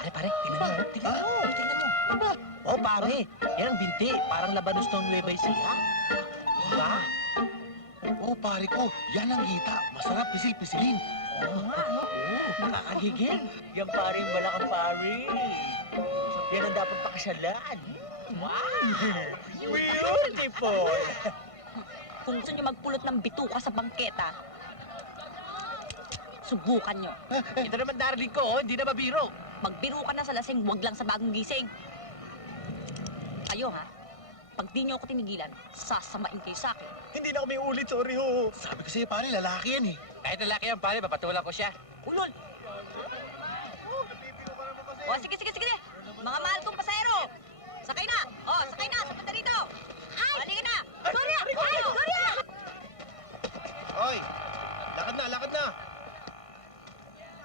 Pare, tingnan mo. Oh, pare, yan ang binti. Parang labanos ng Nueva Ecija. Diba? Oh, pare ko, yan ang hita. Masarap pisil-pisilin. Oo nga, no? Nakakagigil. Yan pare, malakang pare. Yan ang dapat pakasyalan. Wow! Beautiful! Kung gusto nyo magpulot ng bituka sa bangketa, subukan nyo. Ito naman darling ko, hindi na mabiro. Magbiro ka na sa lasing, wag lang sa bagong gising. Kayo ha, pag di nyo ako tinigilan, sasamain kayo sa akin. Hindi na kami ulit, sorry ho. Sabi ko sa'yo, pare, lalaki yan eh. Kahit lalaki yan, pare, papatulan ko siya. Ulol! O, sige. Mga mahal kong pasahero! Sakay na! O, sakay na! Sapunta dito! Ay! Halika na! Gloria! Ay! Gloria! Oy, lakad na.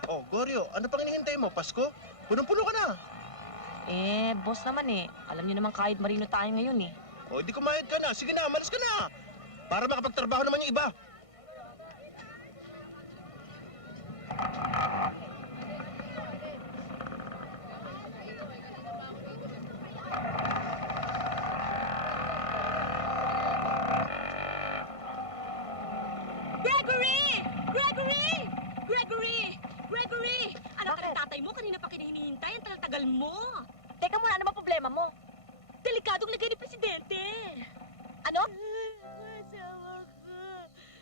Oh, Goryo, ano pang hinihintay mo? Pasko? Punong-puno ka na. Boss naman alam niyo naman kahit marino tayo ngayon Oh, di kumayad ka na. Sige na, malis ka na. Para makapagtrabaho naman yung iba. Gregory! Anak ka ng tatay mo, kanina pa kinahihintay, ang tagal mo. Teka muna, ano ba problema mo? Delikadong lagay ni Presidente. Ano?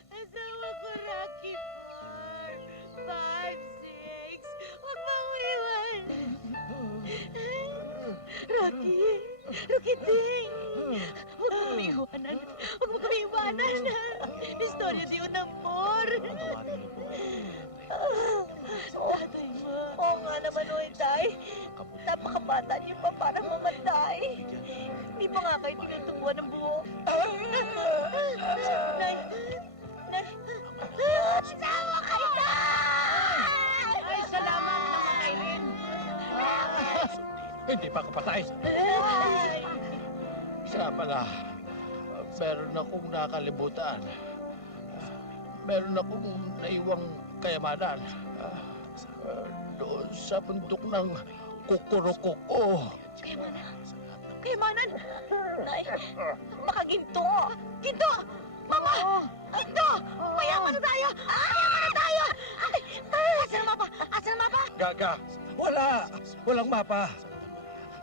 Asawa ko, Rocky 4, 5, 6. Huwag mo akong iwan. Rocky Ting. Huwag mo kami iwanan. Huwag mo kami iwanan. Historia di un amor. Tatay mo. Oo nga naman, Tay. Napakabata niyo pa para mamatay. Hindi pa nga kayo tinutubuan ng buhok. Nay! Asawa kayo, Nay! Ay, salamat naman kayo. Hindi pa kapatay. Siya pala, meron akong nakalimutan. Meron akong naiwang kayamanan. Doon sa bundok ng Kukurokoko. Kayamanan! Nay, baka ginto! Ginto! Mama! Ginto! Mayaman na tayo! Mayaman na tayo! Asan ang mapa? Asan ang mapa? Gaga, walang mapa.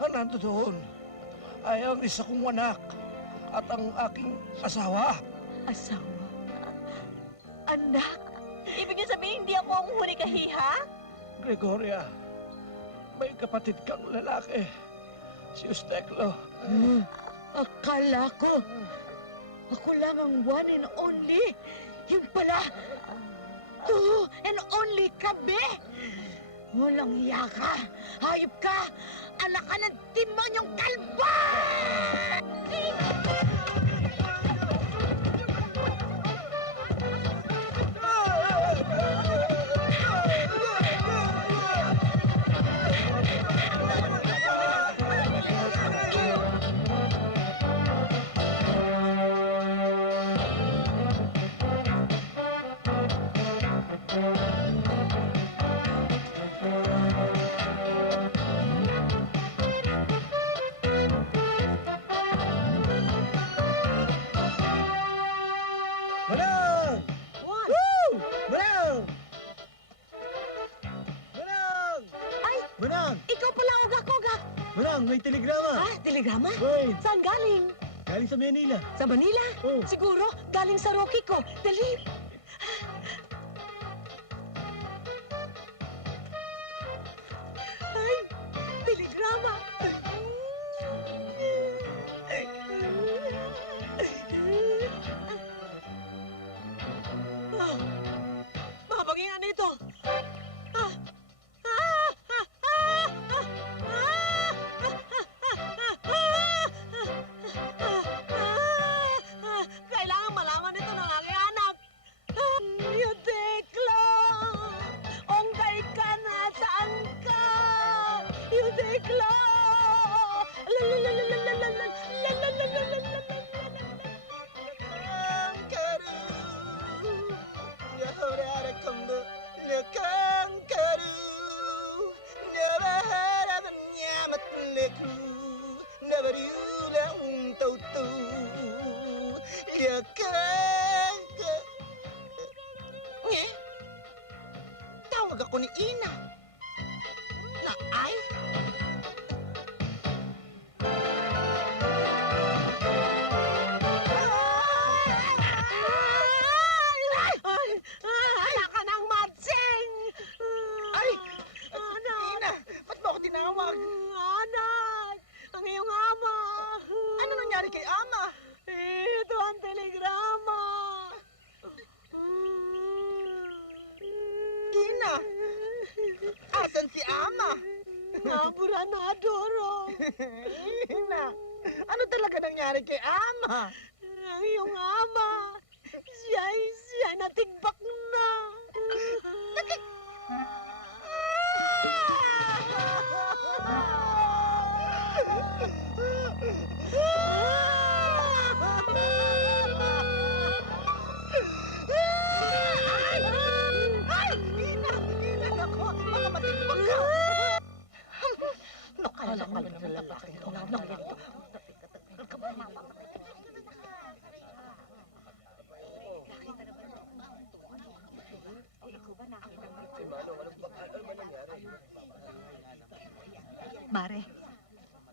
Ang nandoon ay ang isa kong anak at ang aking asawa. Asawa? Anak? Ibig niyo sabihin hindi ako ang huli kahiha? Gregoria, may kapatid kang lalaki, si Usteklo. Akala ko, ako lang ang one and only. Yung pala, two and only kami. Walang iya ka, hayop ka, anak ka ng timonyong kalba! Manang! Juan! Woo! Manang! Manang! Ay! Manang! Ikaw pala, Ogak! Manang, may telegrama. Ah, telegrama? Wait, Saan galing? galing sa Manila. Sa Manila? Oh. Siguro, galing sa Rocky ko. Dali! Ay! Telegrama! Mabagin na ito! Kailangan malaman ito ng aking anak! Yudekla! Onggay ka na! Saan ka? Yudekla! Tinawag ako ni Ina. Na ay? Hala ka ng matsing! Ay! Ina, ba't mo ako tinawag? Anak! Ang iyong ama! Ano nangyari kay Ama? Ito ang telegrama! Ina! Asan si Ama? Nabura na, Doro! Ina! Ano talaga nangyari kay Ama? Ang iyong ama! Siya natigbak na! Mare,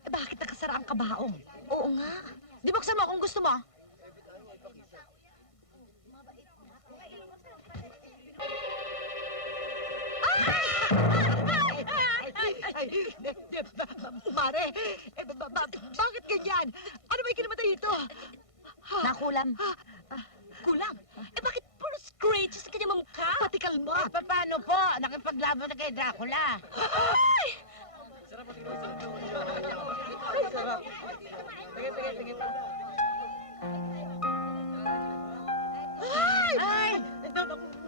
bakit nakasara ang kabaong? Oo nga. Di buksan mo kung gusto mo. Mare, bakit ganyan? Ano ba yung kinamatay dito? Nakulam. Kulang. Bakit puro scratches sa kanyang mukha? Pati kalmo. Paano po? Nakipaglaban na kay Dracula. Ay!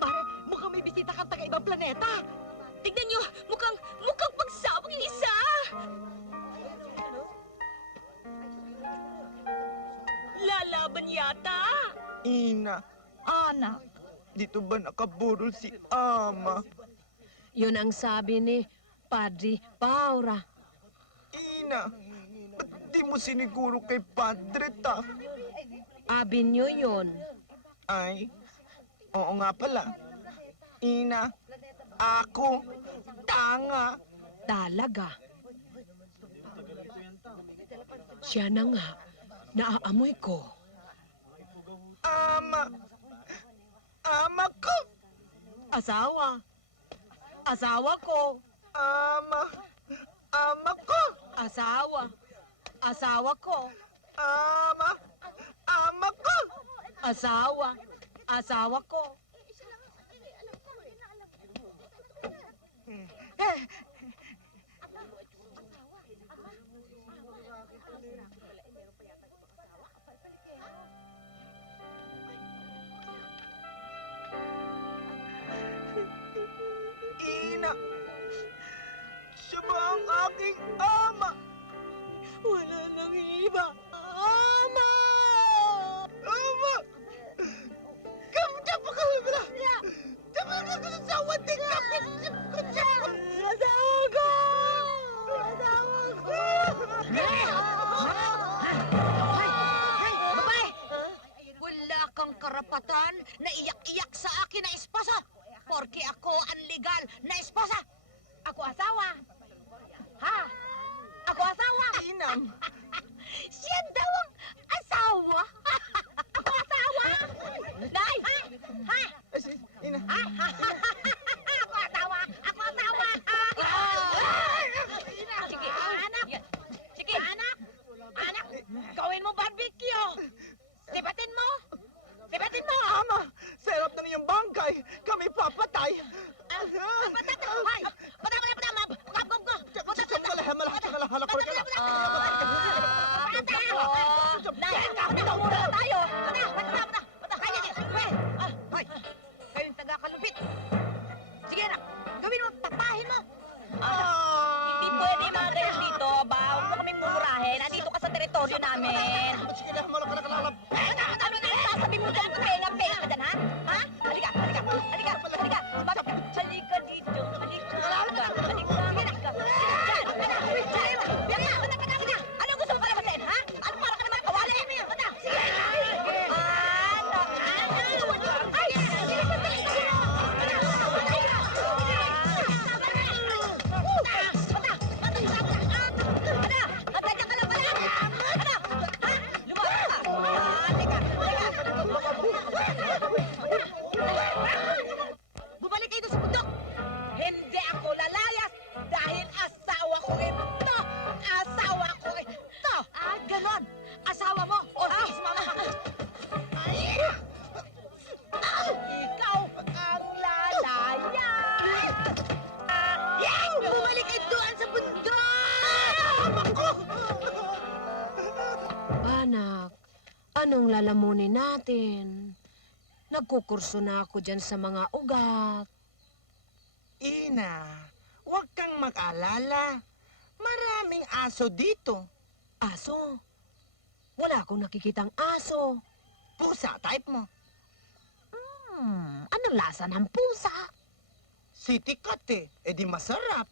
Mare, mukhang may bisita kang taga-ibang planeta. Tignan nyo, mukhang pagsabog yung isa. Lalaban yata. Ina, Anak. dito ba nakaburol si Ama? Yun ang sabi ni Padre Paura. Ina, ba't di mo siniguro kay Padre ta? Abi niyo yun. Ay, oo nga pala. Ina, ako, tanga. Talaga. Siya na nga, naaamoy ko. Ama, ama ko. Asawa. Asawa ko. Ama, ama ko. Asawa. Asawa ko. Ama, ama ko. Asawa. Asawa ko. Ina, siya ba ang aking ama? Wala nang iba. Ama! Ama! Kamusta pa ka wala? Tama ka sa wating kapit ko siya! Asawa ko! Asawa ko! Babae! Wala kang karapatan na iyak-iyak sa akin na esposa. Porque ako ang legal na esposa. Ako asawa. Ha? Ako asawa. Inam, Siya daw ang asawa. Ako asawa. Nay! Ha? Ina, Ako asawa. Ako asawa. Sige, anak. Sige, anak. Anak, gawin mo barbecue. Sibatin mo. Sibatin mo. ama, sa harap ng iyong bangkay, kami papatay. Kayong taga-kalupit. Sige na, gawin mo, tapahin mo. Hindi pwede mga ganyan dito. Huwag mo kami mumurahin. Nandito ka sa teritoryo namin. Sige na, malakalalap. Ano na yung sasabihin mo dyan? Penga ka dyan, ha? Ha? Halika. Halika dito. Halika. Sige. Ano gusto mo palabasin, ha? Ano para ka naman kawali? Sige. Anak. Anong lalamunin natin? Nagkukurso na ako dyan sa mga ugat. Ina, huwag kang mag-alala. Maraming aso dito. Aso? Wala akong nakikitang aso. Pusa type mo. Anong lasa ng pusa? City cat eh. E di masarap.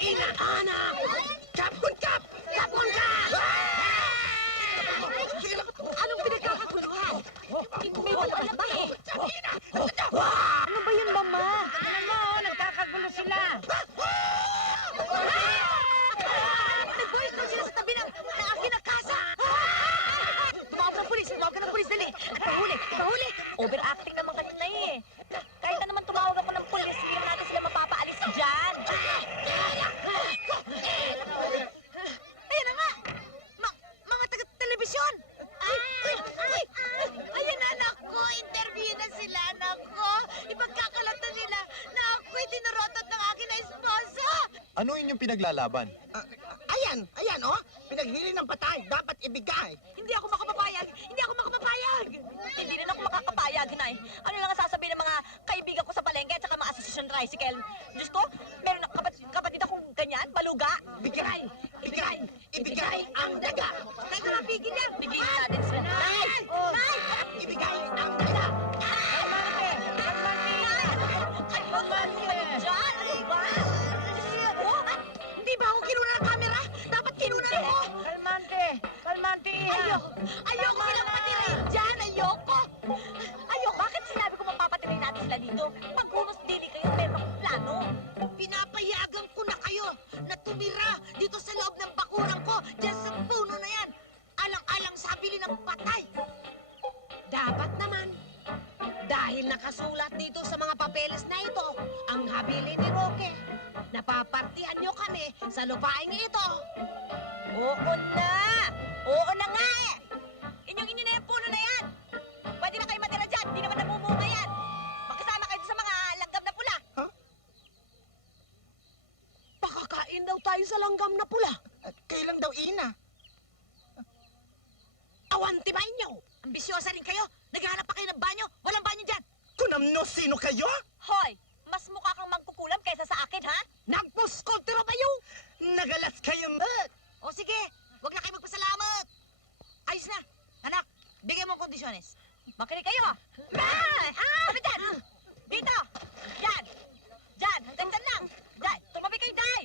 Inaanak! Kapkun kap! Kapkun kap! Anong pinagkakaguluhan? May palabas ba eh? Ano ba yun, Mama? Ano mo, nagkakagulo sila. Nag-voice note sila sa tabi ng akin na kasa! Tumawag ng pulis, dali! At pahuli! Overacting naman kanina eh. Kahit na naman tumawag ako ng pulis, hindi naman natin sila mapapaalis dyan. Ayan na nga! Mga taga-telebisyon! Ayan na, anak ko! Interview na sila, anak ko! Ipagkakalata nila na ako'y tinurotot ng akin na esposa! Ano inyong pinaglalaban? Ayan oh. Pinaghili ng patay. Dapat ibigay. Hindi ako makapapayag! Hindi rin ako makakapayag, Nay. Ano lang ang sasabihin ng mga kaibigan ko sa palengke at saka mga asosasyon tricycle? Diyos ko, meron na kapatid akong ganyan, baluga. Ibigay ang daga. Teka nga, pigil yan. Bigyan natin sila. Nay! Ibigay ang daga. Hindi ba ako kinuna ng camera? Dapat kinuna ako. Kalmante, iha. Ayoko silang patirin dyan! Ayoko! Bakit sinabi ko mapapatirin natin sila dito? Maghunos dili kayo, meron akong plano. Pinapayagan ko na kayo na tumira dito sa loob ng bakuran ko, dyan sa puno na yan. Alang-alang sa bili ng patay. Dapat naman. Dahil nakasulat dito sa mga papeles na ito, ang habili ni Roque. Napapartihan niyo kami sa lupaing ito. Oo na nga eh! Inyo na yung puno na yan! Pwede na kayo matira dyan, di naman namumunga yan! Makasama kayo sa mga langgam na pula! Pakakain daw tayo sa langgam na pula. Kailan daw, Ina? Awantimain nyo! Ambisyosa rin kayo! Naghahanap pa kayo ng banyo! Walang banyo dyan! Kunamno, sino kayo? Hoy! Mas mukha kang mangkukulam kaysa sa akin, ha? Nagpuskultiro ba yung? Nagalas kayo, O sige, wag na kayo magpasalamat! Ayos na! Anak, bigyan mo ang kondisyones. Makinig kayo, ha? Sabi dyan! Dito! Yan! Diyan! Hanggang dyan lang! Diyan! Tumabi kayo, Day!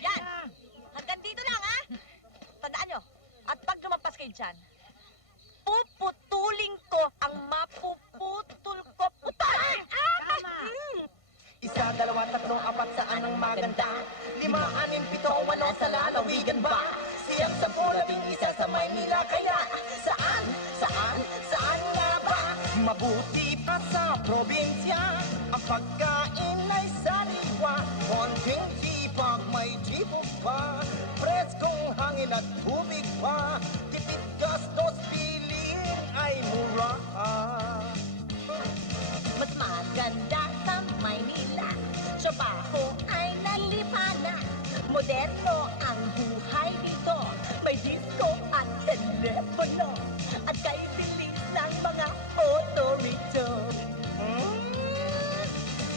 Yan! Hanggang dito lang, ha? Tandaan nyo, at pag lumampas kayo dyan, puputulin ko ang mapuputol ko. Putol! Isa, dalawa, tatlo, apat, saan ang maganda? 5, 6, 7, 8 sa lalawigan ba? Siyam, 10, 11 sa Maynila. Kaya saan nga ba? Mabuti pa sa probinsya, ang pagkain ay sariwa. Konting sipag, may tipo pa, preskong hangin at tubig pa. Tipid gastos, piling ay mura. Mas maganda sa Maynila. Trabaho ay nalipana. Moderno ang buhay dito. May disco at telepono. At kay bilis ng mga otorito.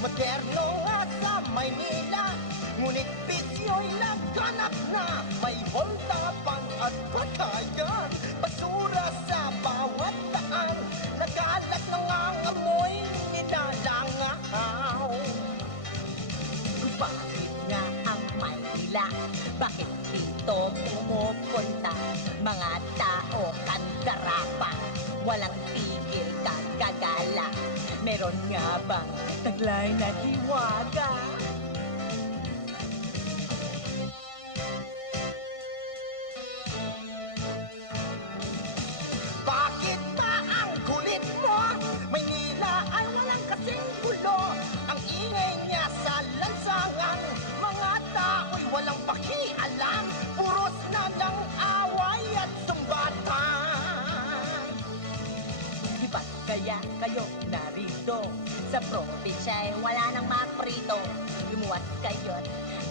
Moderno nga sa Maynila, ngunit bisyo'y naghanap na. May voltapan at pagkayan, basura sa bawat daan. Nagalat na nga ang amoy nilalangaw. Bakit nga ang Maynila? Bakit dito pumupunta? Mga tao kandarapa, walang tigil kagagala. Meron nga bang taglay na hiwaga? Bakit ba ang kulit mo? Maynila ay walang kasing gulo. Ang ingay niya sa lansangan, mga tao'y walang pakialam. Puros na lang away at sumbatan. Di ba't kaya kayo narito Sa probinsya ay wala nang maprito. Lumuwas kayo.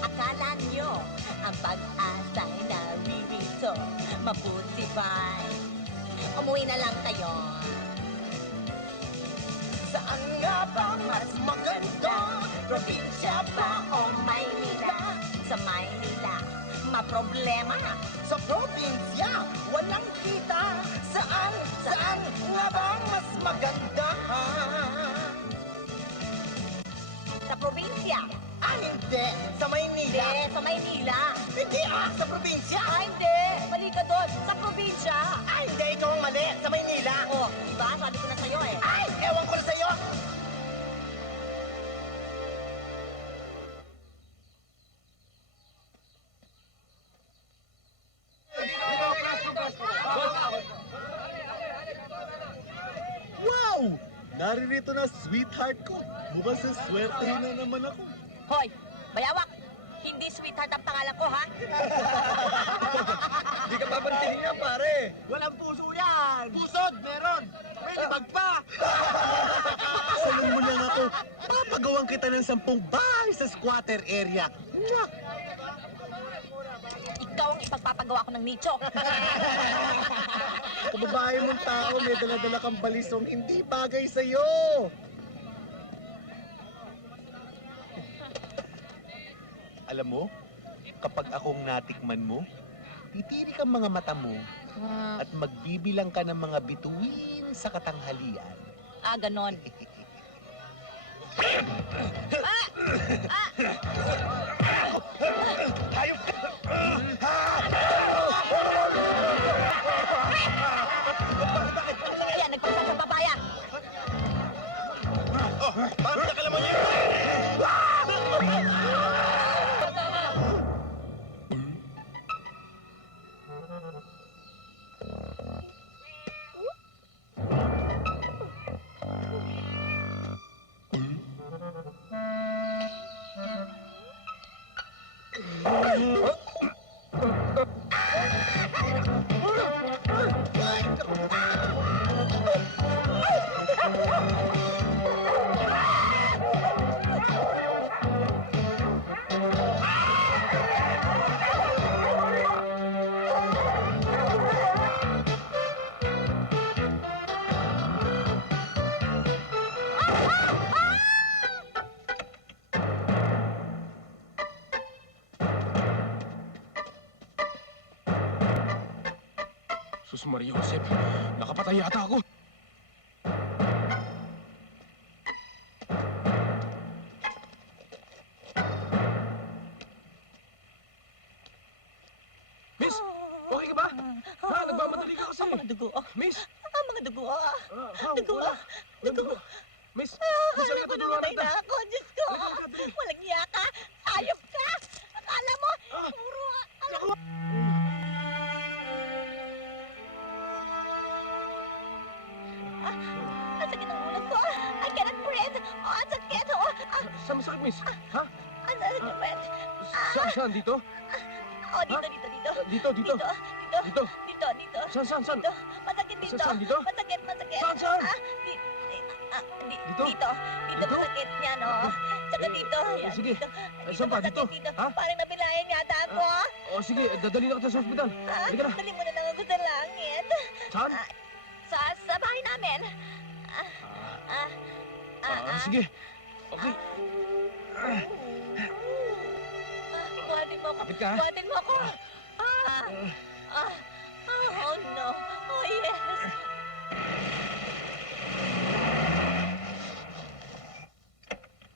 Akala nyo ang pag-asa ay naririto. Mabuti ba'y umuwi na lang kayo. Saan nga ba mas maganda? Probinsya ba o Maynila? Sa Maynila, maproblema. Sa probinsya, walang kita. Saan nga ba mas maganda? Sa probinsya. Ah, hindi. Sa Maynila. Hindi, sa Maynila. Hindi sa probinsya. Ah, hindi. Mali ka doon. Sa probinsya. Ah, hindi. Ikaw ang mali. Sa Maynila. Oh, diba? Sabi ko na sa'yo eh. Ay, ewan ko na sa'yo. Wow! Naririto na sweetheart ko. Mukhang sa swerte na naman ako. Hoy, bayawak. Hindi sweetheart ang pangalan ko, ha? Di ka papantingin nga, pare. Walang puso yan. Pusod, meron. May libag pa. Salon mo lang ako. Papagawan kita ng 10 bahay sa squatter area. Mwah! Ikaw ang ipagpapagawa ko ng nicho. Kababae mong tao, may dala-dala kang balisong hindi bagay sa'yo. Alam mo, kapag akong natikman mo, titirik ang mga mata mo at magbibilang ka ng mga bituin sa katanghalian. Ah, ganon. Hayop ka! Ayan, nagpasang sa papaya. Oh, bakit nakalaman niyo? Sus Maria Josep, nakapatay yata ako. Miss, okay ka ba? Ha, nagmamadali ka kasi. Ang mga dugo. Miss, Ang mga dugo. Dugo. wala. Walang dugo. Miss, miss, Akala halika ko tutulungan namatay kita. na ako. Diyos ko. Halika, dali. Walang iya ka. Ayop ka. Akala mo, Ah. puro, alam mo. Ang sakit ng ulo ko. I cannot breathe. Oh, ang sakit. Oh, Saan masakit, miss? Ha? ang sakit ng breath. Saan? Dito? Oh, dito, dito, dito. Dito, dito. Dito, dito. Dito. Dito, dito. Saan? Dito. Masakit dito. Saan, dito? Masakit, masakit. Saan? Dito? Dito, Dito? masakit niya, no? Tsaka dito. Ayan, Sige. dito. Saan pa? masakit Dito? Ha? Parang nabilayan yata ako. O sige, dadali na kita sa ospital. Halika na. Dali mo na lang ako sa langit. Saan? Sa bahay namin. Sige. Okay. Buhatin mo ako. Kapit ka, ha? Buhatin mo ako. Oh, no. Oh, yes.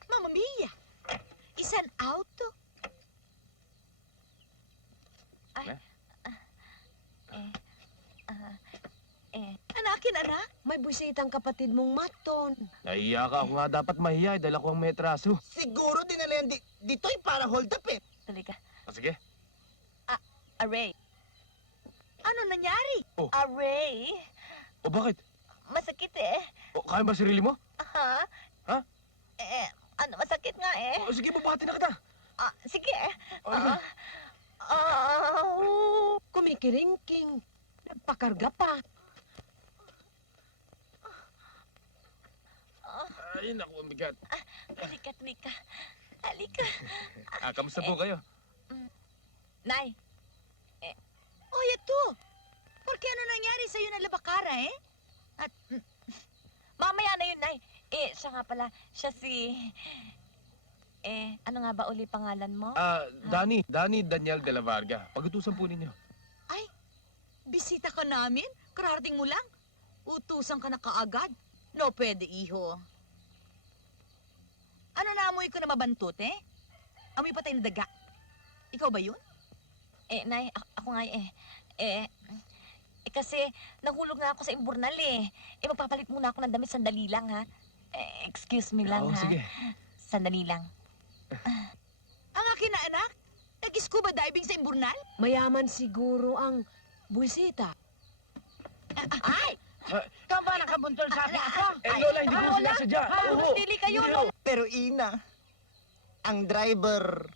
Mamma mia! Isang auto? Ay. Anakin, anak? May busitang kapatid mong maton. Nahiya ka. Ako nga dapat mahiya. Dahil ako ang metraso. Siguro dinala yan dito ay para hold up eh. Talika. Sige. Aray. Ano nangyari? Oh. Aray. O bakit? Masakit eh. O, kaya ba sarili mo? Ha? Ha? Masakit nga eh. O, sige, babati na kita. Sige. Okay. Kumikiringking. Nagpakarga pa. Ay, naku, ang bigat. Halika, halika. Halika. Kamusta po kayo? Nay. Oh, ito. Por ano nangyari sa'yo ng labakara, eh? At, mamaya na yun, Nay. Siya nga pala, siya si... ano nga ba uli pangalan mo? Danny Daniel de la Varga. Pag-utusan po ninyo. Ay, bisita ka namin? Kararating mo lang? Utusan ka na kaagad? No, pwede, iho. Ano naamoy ko na mabantot, eh? Amoy patay na daga. Ikaw ba yun? Nay, ako nga kasi nahulog na ako sa imburnal, eh. Magpapalit muna ako ng damit, sandali lang, ha? Excuse me lang, Oo, ha? sige. Sandali lang. Ang akin na anak? Nag-scuba diving sa imburnal? Mayaman siguro ang buwisita. Ay! Ikaw ba nakabuntol sa aking apo? Lola, hindi ko sinasadya. Oo. Dili kayo, Lola. Pero ina, ang driver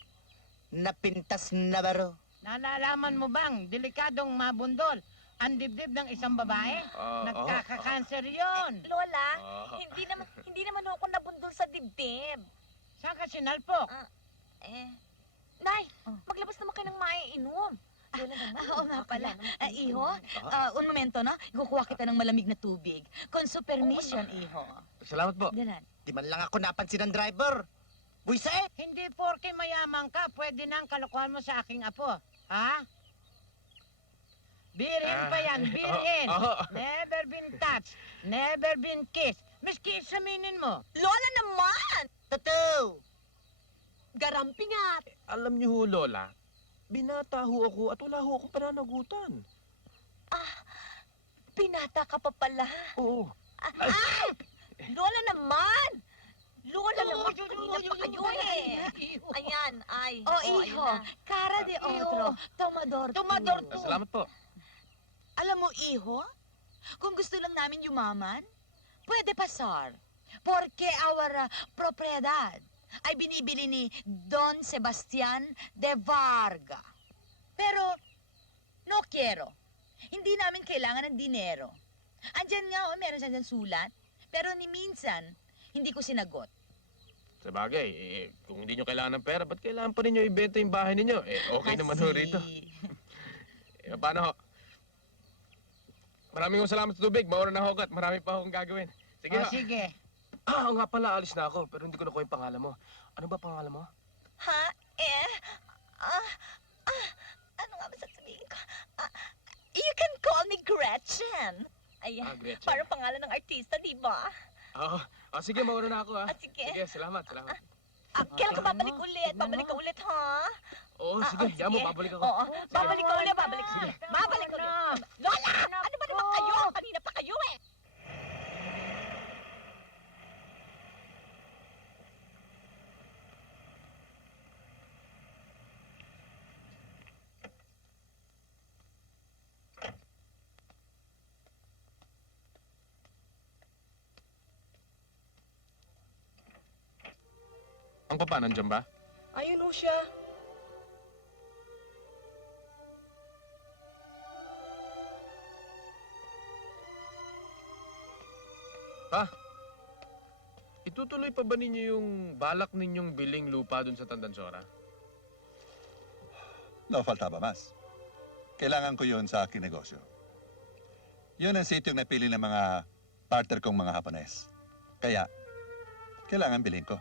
napintas na baro. Nalalaman mo bang delikadong mabundol ang dibdib ng isang babae? Nagkaka-cancer yon. Lola, hindi naman ako nabundol sa dibdib. Saan ka sinalpok? Nay, maglabas naman kayo ng maiinom. Lola naman. Oo nga pala. Iho, un momento, no? Kukuha kita ng malamig na tubig. Con su permission, iho. Salamat po. Diyan. Di man lang ako napansin ng driver. Buwisa eh! Hindi porke mayaman ka, pwede nang kalokohan mo sa aking apo. Ha? Birin pa yan, birin. Never been touched, never been kissed. Miski isaminin mo. Lola naman! Totoo! Garampi nga. Alam niyo ho, Lola, binata ho ako at wala ho akong pananagutan. Pinata ka pa pala. Oo. Ay! Lola naman! Lola naman, kanina pa kayo eh. Ayan, ay. Oh, iho, cara de otro, tomador tu. Tomador tu. Salamat po. Alam mo, iho, kung gusto lang namin yumaman, pwede pasar. Porque our propiedad ay binibili ni Don Sebastian de Varga. Pero, no quiero. Hindi namin kailangan ng dinero. Andyan nga, meron siya dyan sulat. Pero ni minsan, hindi ko sinagot. Sa bagay, kung hindi nyo kailangan ng pera, ba't kailangan pa ninyo ibenta yung bahay ninyo? Okay naman ho rito. Paano ho? Maraming salamat sa tubig. Mauna na ho at marami pa akong gagawin. Sige ho. Sige. Nga pala, alis na ako. Pero hindi ko nakuha yung pangalan mo. Ano ba pangalan mo? Ha? Ano nga ba sasabihin ko? You can call me Gretchen. Ayan, Gretchen. parang pangalan ng artista, di ba? Sige, mauna na ako ha. Sige. Sige, salamat. Kailan ka babalik ulit? Babalik ka ulit, ha? Oo, sige. Yan mo, babalik ako. Oo, babalik ka ulit, babalik. Babalik ulit. Lola! Ano ba naman kayo? Kanina pa kayo eh. Ang papa, nandiyan ba? Ayun ho siya. Itutuloy pa ba ninyo yung balak ninyong biling lupa dun sa Tandansora? No faltaba más. Kailangan ko yun sa aking negosyo. Yun ang sityo napili ng mga partner kong mga Hapones. Kaya, kailangan bilhin ko.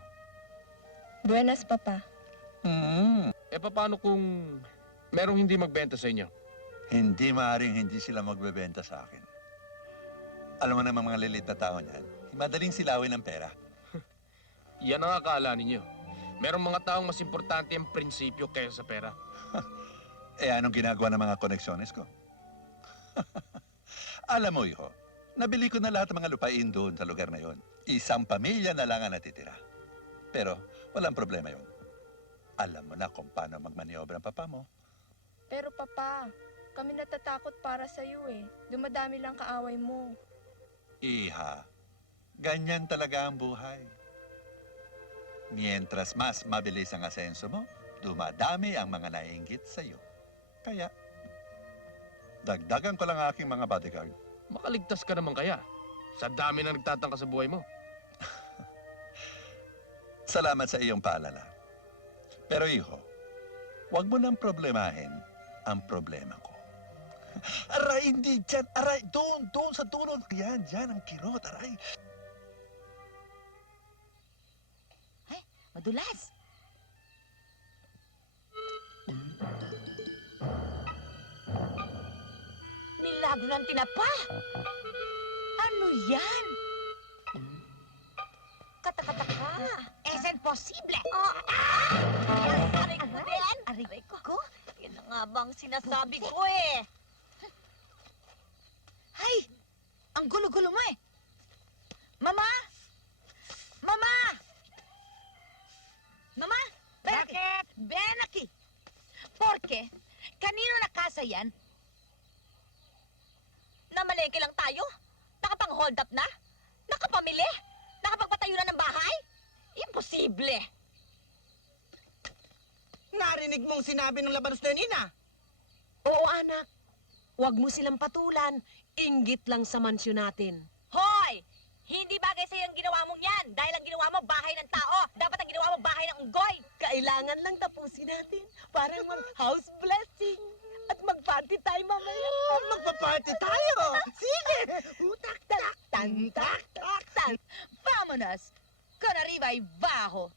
Buenas, Papa. Paano kung merong hindi magbenta sa inyo? Hindi maaaring hindi sila magbebenta sa akin. Alam mo naman mga lilit na tao niyan, madaling silawin ng pera. Yan ang akala ninyo. Merong mga taong mas importante ang prinsipyo kaysa sa pera. Anong ginagawa ng mga koneksyones ko? Alam mo, iho, nabili ko na lahat ng mga lupain doon sa lugar na yon. Isang pamilya na lang ang natitira. Pero walang problema yon. Alam mo na kung paano magmaniobra ang papa mo. Pero Papa, kami natatakot para sa'yo eh. Dumadami lang kaaway mo. Iha, ganyan talaga ang buhay. Mientras mas mabilis ang asenso mo, dumadami ang mga naiinggit sa'yo. Kaya, dagdagan ko lang aking mga bodyguard. Makaligtas ka naman kaya? Sa dami na nagtatangka sa buhay mo. Salamat sa iyong paalala. Pero iho, huwag mo nang problemahin ang problema ko. Aray, hindi dyan. Aray, doon sa dulo. Yan, dyan ang kirot. Aray. Madulas. Milagro ng tinapa. Ano yan? Katakataka. Es imposible. Aray ko din. Aray ko. Yan na nga bang sinasabi ko eh. Ay! Ang gulo-gulo mo eh. Mama! Mama! Mama! Benaki! Bakit? Benaki! Porke, kanino na kasa yan? Namalengke lang tayo? Nakapang-hold up na? Nakapamili? Nakapagpatayo na ng bahay? Imposible! Narinig mong sinabi ng labanos na Nina? Oo, anak. Huwag mo silang patulan. Inggit lang sa mansyon natin. Hoy! Hindi bagay sa'yo ang ginawa mong yan dahil ang ginawa mo bahay ng tao. Dapat ang ginawa mo bahay ng unggoy. Kailangan lang tapusin natin para mag-house blessing. At mag-party tayo mamaya. Magpa-party tayo! Sige! Utak-tak, tan-tak-tak-tan. Vámonos! Con arriba y bajo!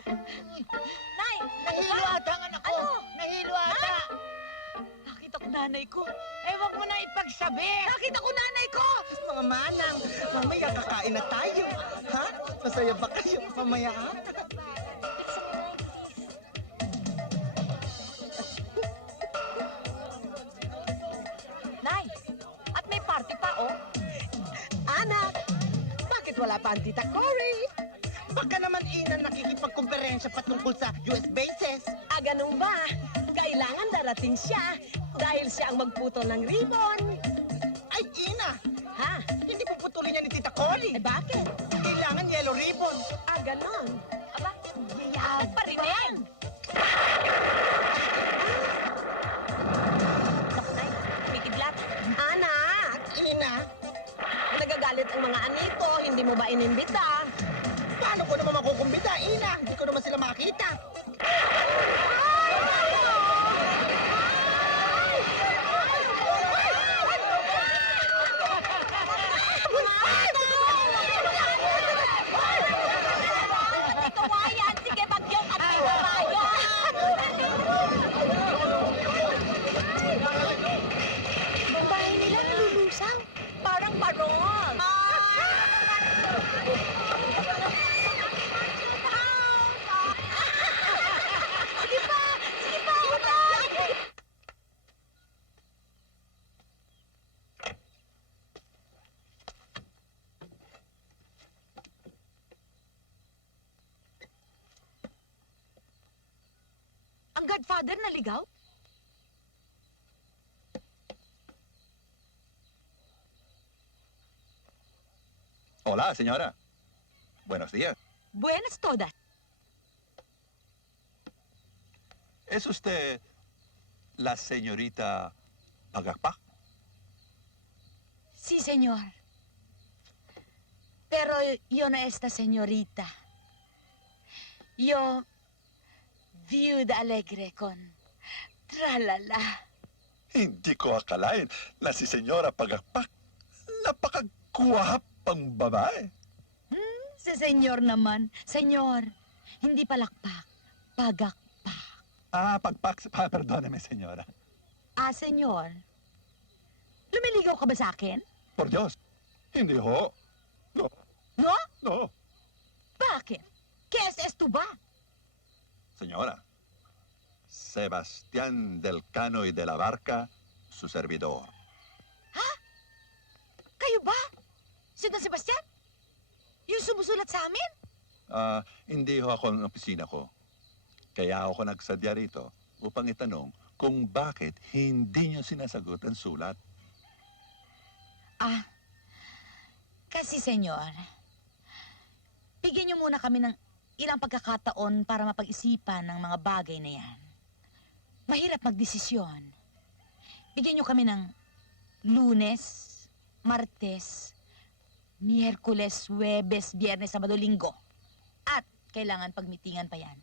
Nay! Nahilo ata ang anak ko. Ano? Nahilo ata. Nakita ko nanay ko. Eh, wag mo na ipagsabi. Nakita ko nanay ko! Mga manang, mamaya kakain na tayo. Ha? Masaya ba kayo? Mamaya ha? Nay! At may party pa, oh. Anak! Bakit wala pa ang tita Cory? Baka naman Ina nakikipagkomperensya patungkol sa US bases. Ah, ganun ba? Kailangan darating siya dahil siya ang magputol ng ribbon. Ay, Ina! Ha? Hindi puputulin niya ni Tita Cory. Eh, bakit? Kailangan yellow ribbon. Ah, ganon. Aba, yayabang pa rin yan. Naku, Nay, kumikidlat. Anak! Ina, Nagagalit ang mga anito, hindi mo ba inimbita? paano ko naman makukumbida, Ina? Hindi ko naman sila makita. Kawayan, sige, bagyong at may kawayan. Ang bahay nila nalulusaw. Parang parol. Sige pa! Sige pa! Utay! Ang godfather naligaw? Hola, señora. Buenos días. Buenas todas. ¿Es usted la señorita Pagakpak? Sí, señor. Pero yo no esta señorita. Yo, viuda alegre con tralala. Hindi ko akalain na si señora Pagakpak. Napakagwapang babae. Si senyor naman. Senyor, hindi palakpak. Pagakpak. Perdóneme, señora. Ah, senyor. Lumiligaw ka ba sa akin? Por Dios. Hindi ho. No, No? no. Bakit? ¿Qué es esto ba? Señora, Sebastián del Cano y de la Barca, su servidor. Kayo ba? Si Don Sebastian? Yung sumusulat sa amin? Hindi ho ako ang opisina ko. Kaya ako nagsadya rito upang itanong kung bakit hindi niyo sinasagot ang sulat. Kasi senyor, bigyan niyo muna kami ng ilang pagkakataon para mapag-isipan ng mga bagay na yan. Mahirap magdesisyon. Bigyan niyo kami ng Lunes, Martes, Miyerkules, Huwebes, Biyernes, Sabado, Linggo. At kailangan pagmitingan pa yan.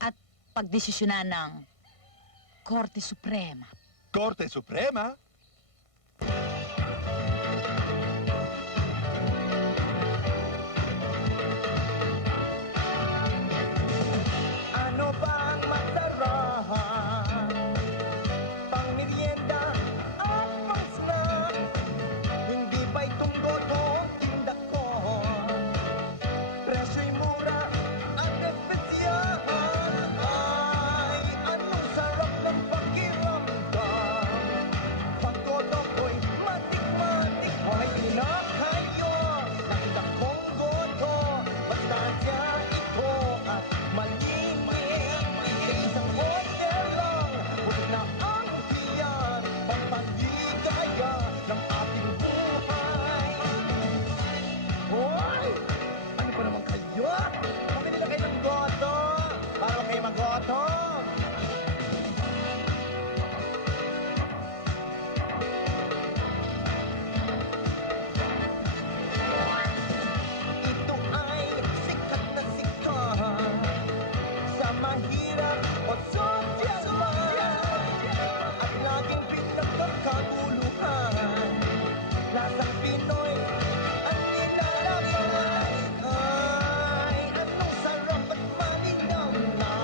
At pagdesisyonan ng Korte Suprema. Korte Suprema? Ano bang masarap? Pang merienda at pang snack. Hindi ba'y tunggoto ang tinda ko? Presyo'y mura at espesyal. Ay, anong sarap ng pakiramdam. Pagkoto ko'y matik-matik. Hoy, di na kayo. Nakita kong goto. Bastansya ito at malinis. Sa isang order lang. Busog na ang tiyan. Pampaligaya ng ating buhay. Hoy! Ano pa naman kayo? Pamili na kayo ng goto. Para huwag kayo magoto. Ito ay sikat na sikat sa mahirap o sosyal man at laging pinagkakaguluhan. Lasang Pinoy ang nilalaman. Ay, anong sarap at malinaw na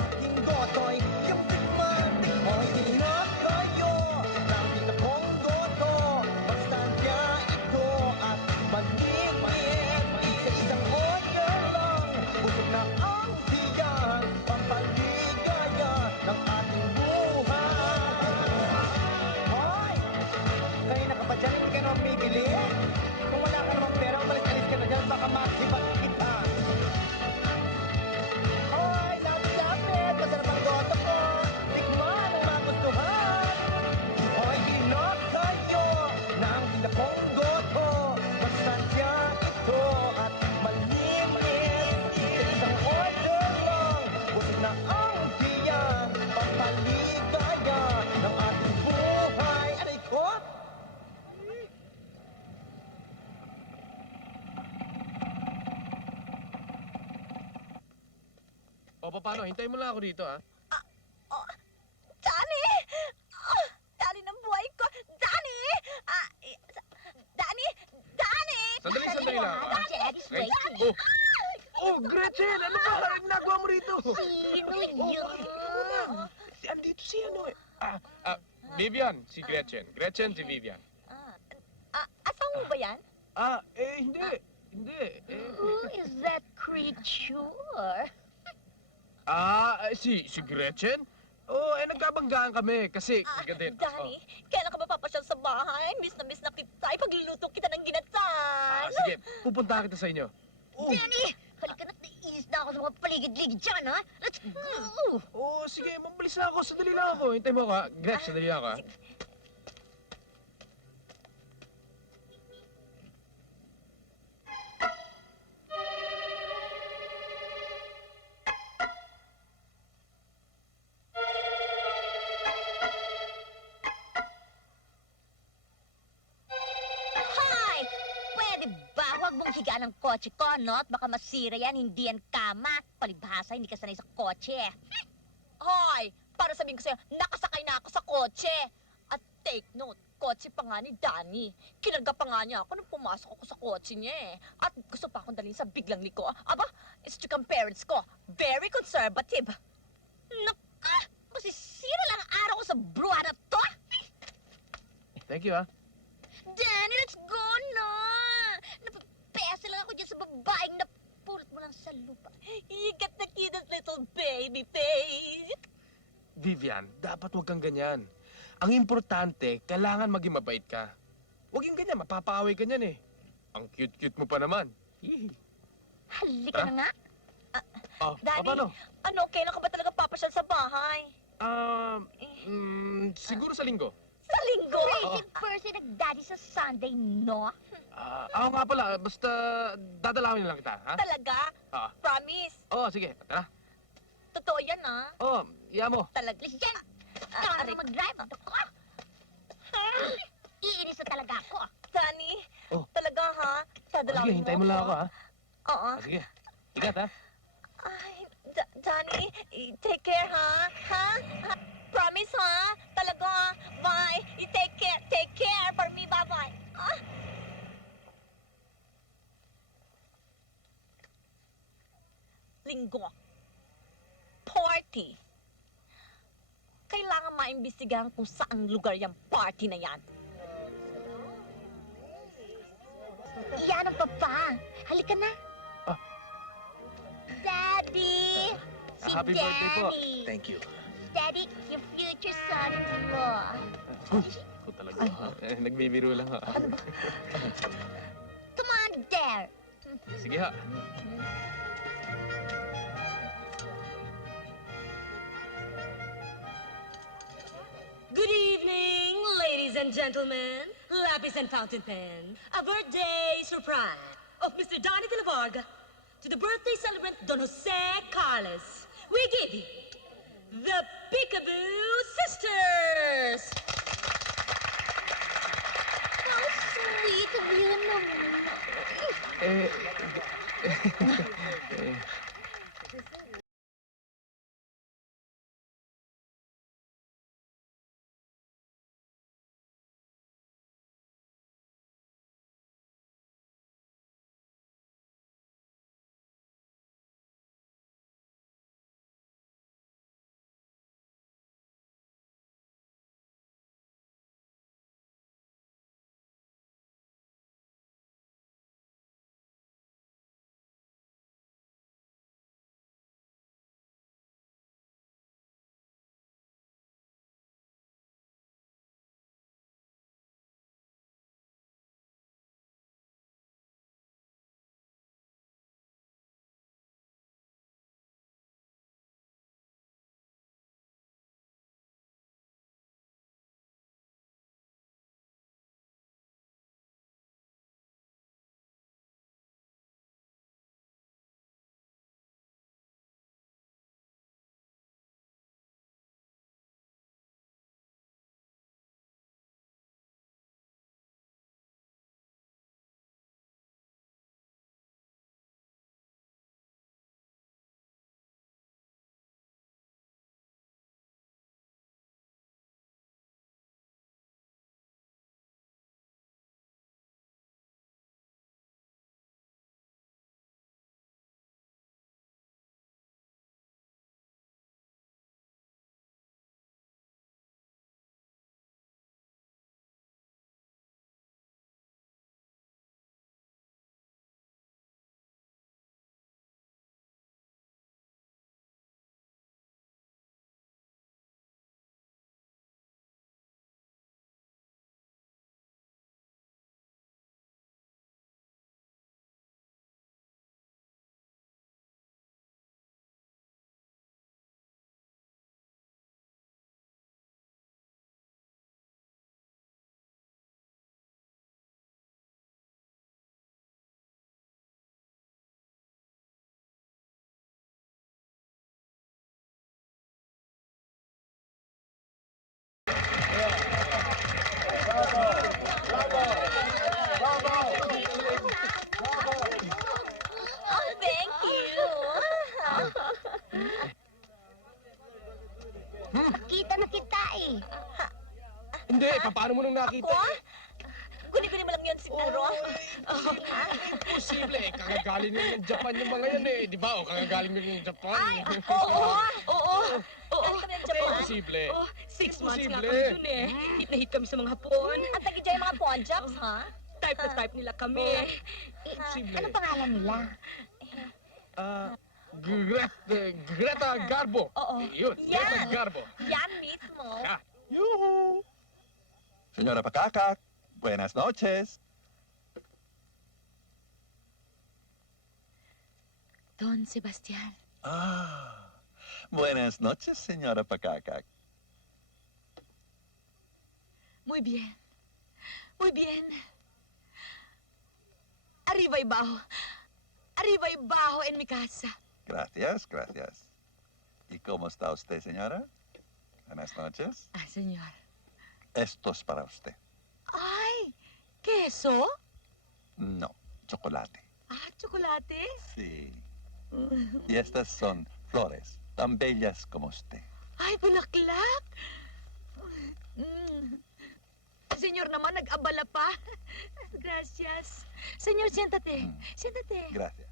aking goto'y yung tikmatik. Hoy, di na kayo nang tinakong goto. Bastansya ito at malinis. Sa isang order lang, busog na ang tiyan. Pampaligaya ng ating buhay. Hoy! Kayo na ka pa dyan, hindi ka naman bibili? Kung wala ka namang pera, umalis-alis ka na dyan, baka maksibat kita. Hoy, lapit-lapit, masarap ang goto ko. Tikman ang magustuhan. Hoy, di na kayo ng tinakong goto. Bastansya ito at malinis. Sa isang order lang, busog na ang tiyan. Pampaligaya ng ating buhay. Aray ko? O, paano? Hintayin mo lang ako dito, ha? Oh, Danny! Oh, Danny ng buhay ko! Danny! Danny! Danny! Sandali lang, ha? Daddy's Okay. waiting. Oh, Gretchen! Ano ba? Ano ginagawa mo rito? Sino yun? Andito si ano eh. Vivian, si Gretchen. Gretchen, si Vivian. Asawa mo ba yan? Hindi. Hindi. Who is that creature? Si Gretchen? Nagkabanggaan kami kasi ganun. Danny, kailan ka ba papasyal sa bahay? Miss na kita. Ipagluluto kita ng ginatan. Sige, pupunta kita sa inyo. Danny! Halika na't naiis na ako sa mga paligid-ligid dyan, ha? Let's go! Sige, mabilis na ako. Sandali lang ako. Hintay mo ako, ha? Gretch, sandali lang ako, ha? Hoy! Pwede ba? Huwag mong higaan ng kotse ko, no? At baka masira yan, hindi yan kama. Palibhasa, hindi ka sanay sa kotse. Hoy! Para sabihin ko sa'yo, nakasakay na ako sa kotse. At take note, kotse pa nga ni Danny. Kinarga pa nga niya ako nung pumasok ako sa kotse niya eh. At gusto pa akong dalhin sa biglang liko. Aba, it's chikang parents ko. Very conservative. Naka! Masisira lang ang araw ko sa bruha na to. Thank you, ha? Danny, let's go na! Napapesa lang ako dyan sa babaeng napulot mo lang sa lupa. You got the cutest little baby face. Vivian, dapat huwag kang ganyan. Ang importante, kailangan maging mabait ka. Huwag yung ganyan, mapapaaway ka niyan eh. Ang cute-cute mo pa naman. Hihi. Halika na nga. Daddy, paano? ano, kailan ka ba talaga papasyal sa bahay? Siguro sa linggo. Sa linggo? Crazy person nag-daddy sa Sunday, no? Ako nga pala, basta dadalawin lang kita, ha? Talaga? Promise? Sige, tara. Totoo yan, ah? Iya mo. Talaga. Yan! Para mag-drive ako. Iinis na talaga ako. Danny, Oh. talaga ha? Sige, Dadalawin hintayin mo lang ako, ha? Oo. Sige. Ingat, ha? Ay, Danny, take care ha? Ha? Promise ha? Talaga. Bye. You take care. Take care for me. Bye-bye. Linggo. Party. Kailangan maimbestigahan kung saan lugar yung party na yan. Iyan ang papa. Halika na. Ah. Daddy! Si Happy birthday po. Daddy. Thank you. Daddy, your future son-in-law. Ako talaga, ha? Nagbibiro lang, ha? Come on, there. Sige, ha? Good evening, ladies and gentlemen, lapis and fountain pen. A birthday surprise of Mr. Donny de la Varga to the birthday celebrant Don Jose Carlos. We give you the Peekaboo Sisters. How sweet of you naman. Oh, thank you. Kita na kita eh. Hindi, paano mo nung nakita? Ako? Guni-guni mo lang yun siguro. Imposible, eh. Kagagaling nyo ng Japan yung mga yan, eh. Di ba? O, kagagaling nyo ng Japan. Ay, oo. Oo. Kami ng Japan. Imposible. Oh, 6 months nga Imposible. kami dun eh. Hit na hit kami sa mga Hapon. At nag-enjoy yung mga pawn jobs, ha? Type na type nila kami. Imposible. Anong pangalan nila? Greta Garbo. Oo. Yun, Greta Yan. Garbo. Yan mismo. Siya. Yuhu! Señora Pakakak, buenas noches. Don Sebastián. Ah, buenas noches, señora Pakakak. Muy bien. Muy bien. Arriba y bajo. Arriba y bajo en mi casa. Gracias, gracias. ¿Y cómo está usted, señora? Buenas noches. Ah, señor. Esto es para usted. Ay, keso? No, chocolate. Ah, tsokolate? Sí. Y estas son flores, tan bellas como usted. Ay, bulaklak! Senyor naman, nag-abala pa. Gracias. Senyor, siéntate. Siéntate. Gracias.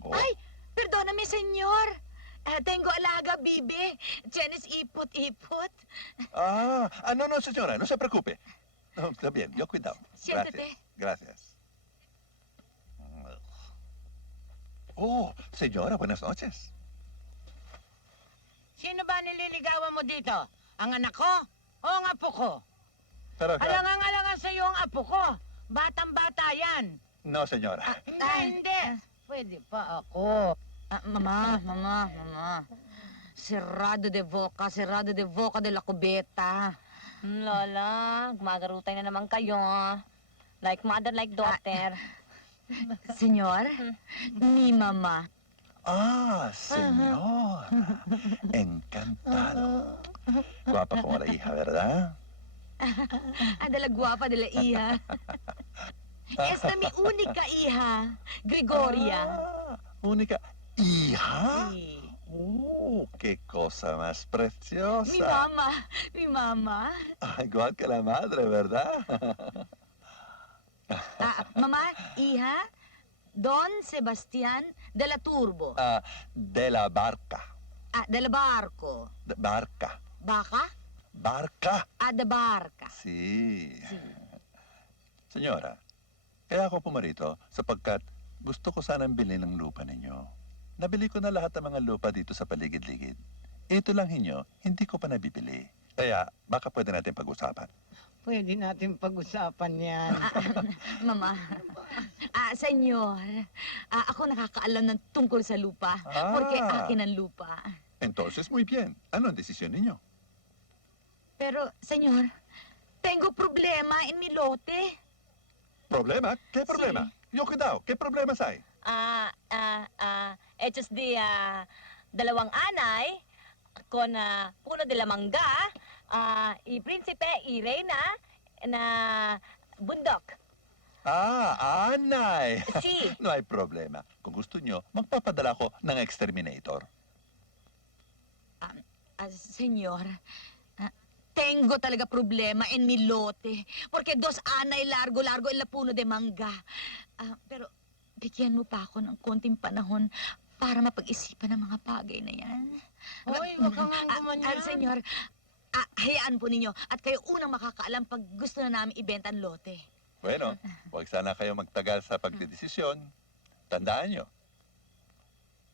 Oh, Ay, perdóname, senyor. Tengo alaga, bibe. Tienes ipot-ipot. no, no, señora, no se preocupe. No, está bien, yo cuidado. Siéntate. Gracias. Oh, señora, buenas noches. Sino ba nililigawan mo dito? Ang anak ko o ang apo ko? Pero, Alangang-alangan sa'yo ang apo ko. Batang-bata yan. no, señora. Hindi. Pwede pa ako. Mama. Cerrado de boca de la cubeta. Lola, gumagarutay na naman kayo. Like mother, like daughter. Senyor, ni mama. Señora. Encantado. Guapa como la hija, ¿verdad? De la guapa de la hija. Esta mi única hija, Gregoria. Única hija. Sí. Qué cosa más preciosa. Mi mamá. Igual que la madre, ¿verdad? Mamá, hija, Don Sebastián de la Turbo. De la barca. De la barco. Barca. Baka? Barca. De barca. Sí. Senyora, kaya ako pumarito sapagkat gusto ko sanang bilhin ng lupa ninyo. Nabili ko na lahat ng mga lupa dito sa paligid-ligid. Ito lang hinyo, hindi ko pa nabibili. Kaya baka pwede natin pag-usapan. Pwede natin pag-usapan yan. Mama, senyor, ako nakakaalam ng tungkol sa lupa. Porque akin ang lupa. Entonces, muy bien. Ano ang desisyon ninyo? Pero, senyor, tengo problema en mi lote. ¿Problema? ¿Qué problema? Yo cuidado, ¿qué problemas hay? Hechos de dalawang anay con puno de la mangga, y príncipe y reina na bundok. Anay! Si. No hay problema. Kung gusto nyo, magpapadala ko ng exterminator. Senyor, tengo talaga problema en mi lote. Porque 2 anay largo en la puno de mangga. Pero bigyan mo pa ako ng konting panahon para mapag-isipan ng mga bagay na yan. Hoy, wag kang gumanyan. Senyor, hayaan po ninyo at kayo unang makakaalam pag gusto na namin ibenta ang lote. Bueno, huwag sana kayo magtagal sa pagdidesisyon. Tandaan nyo,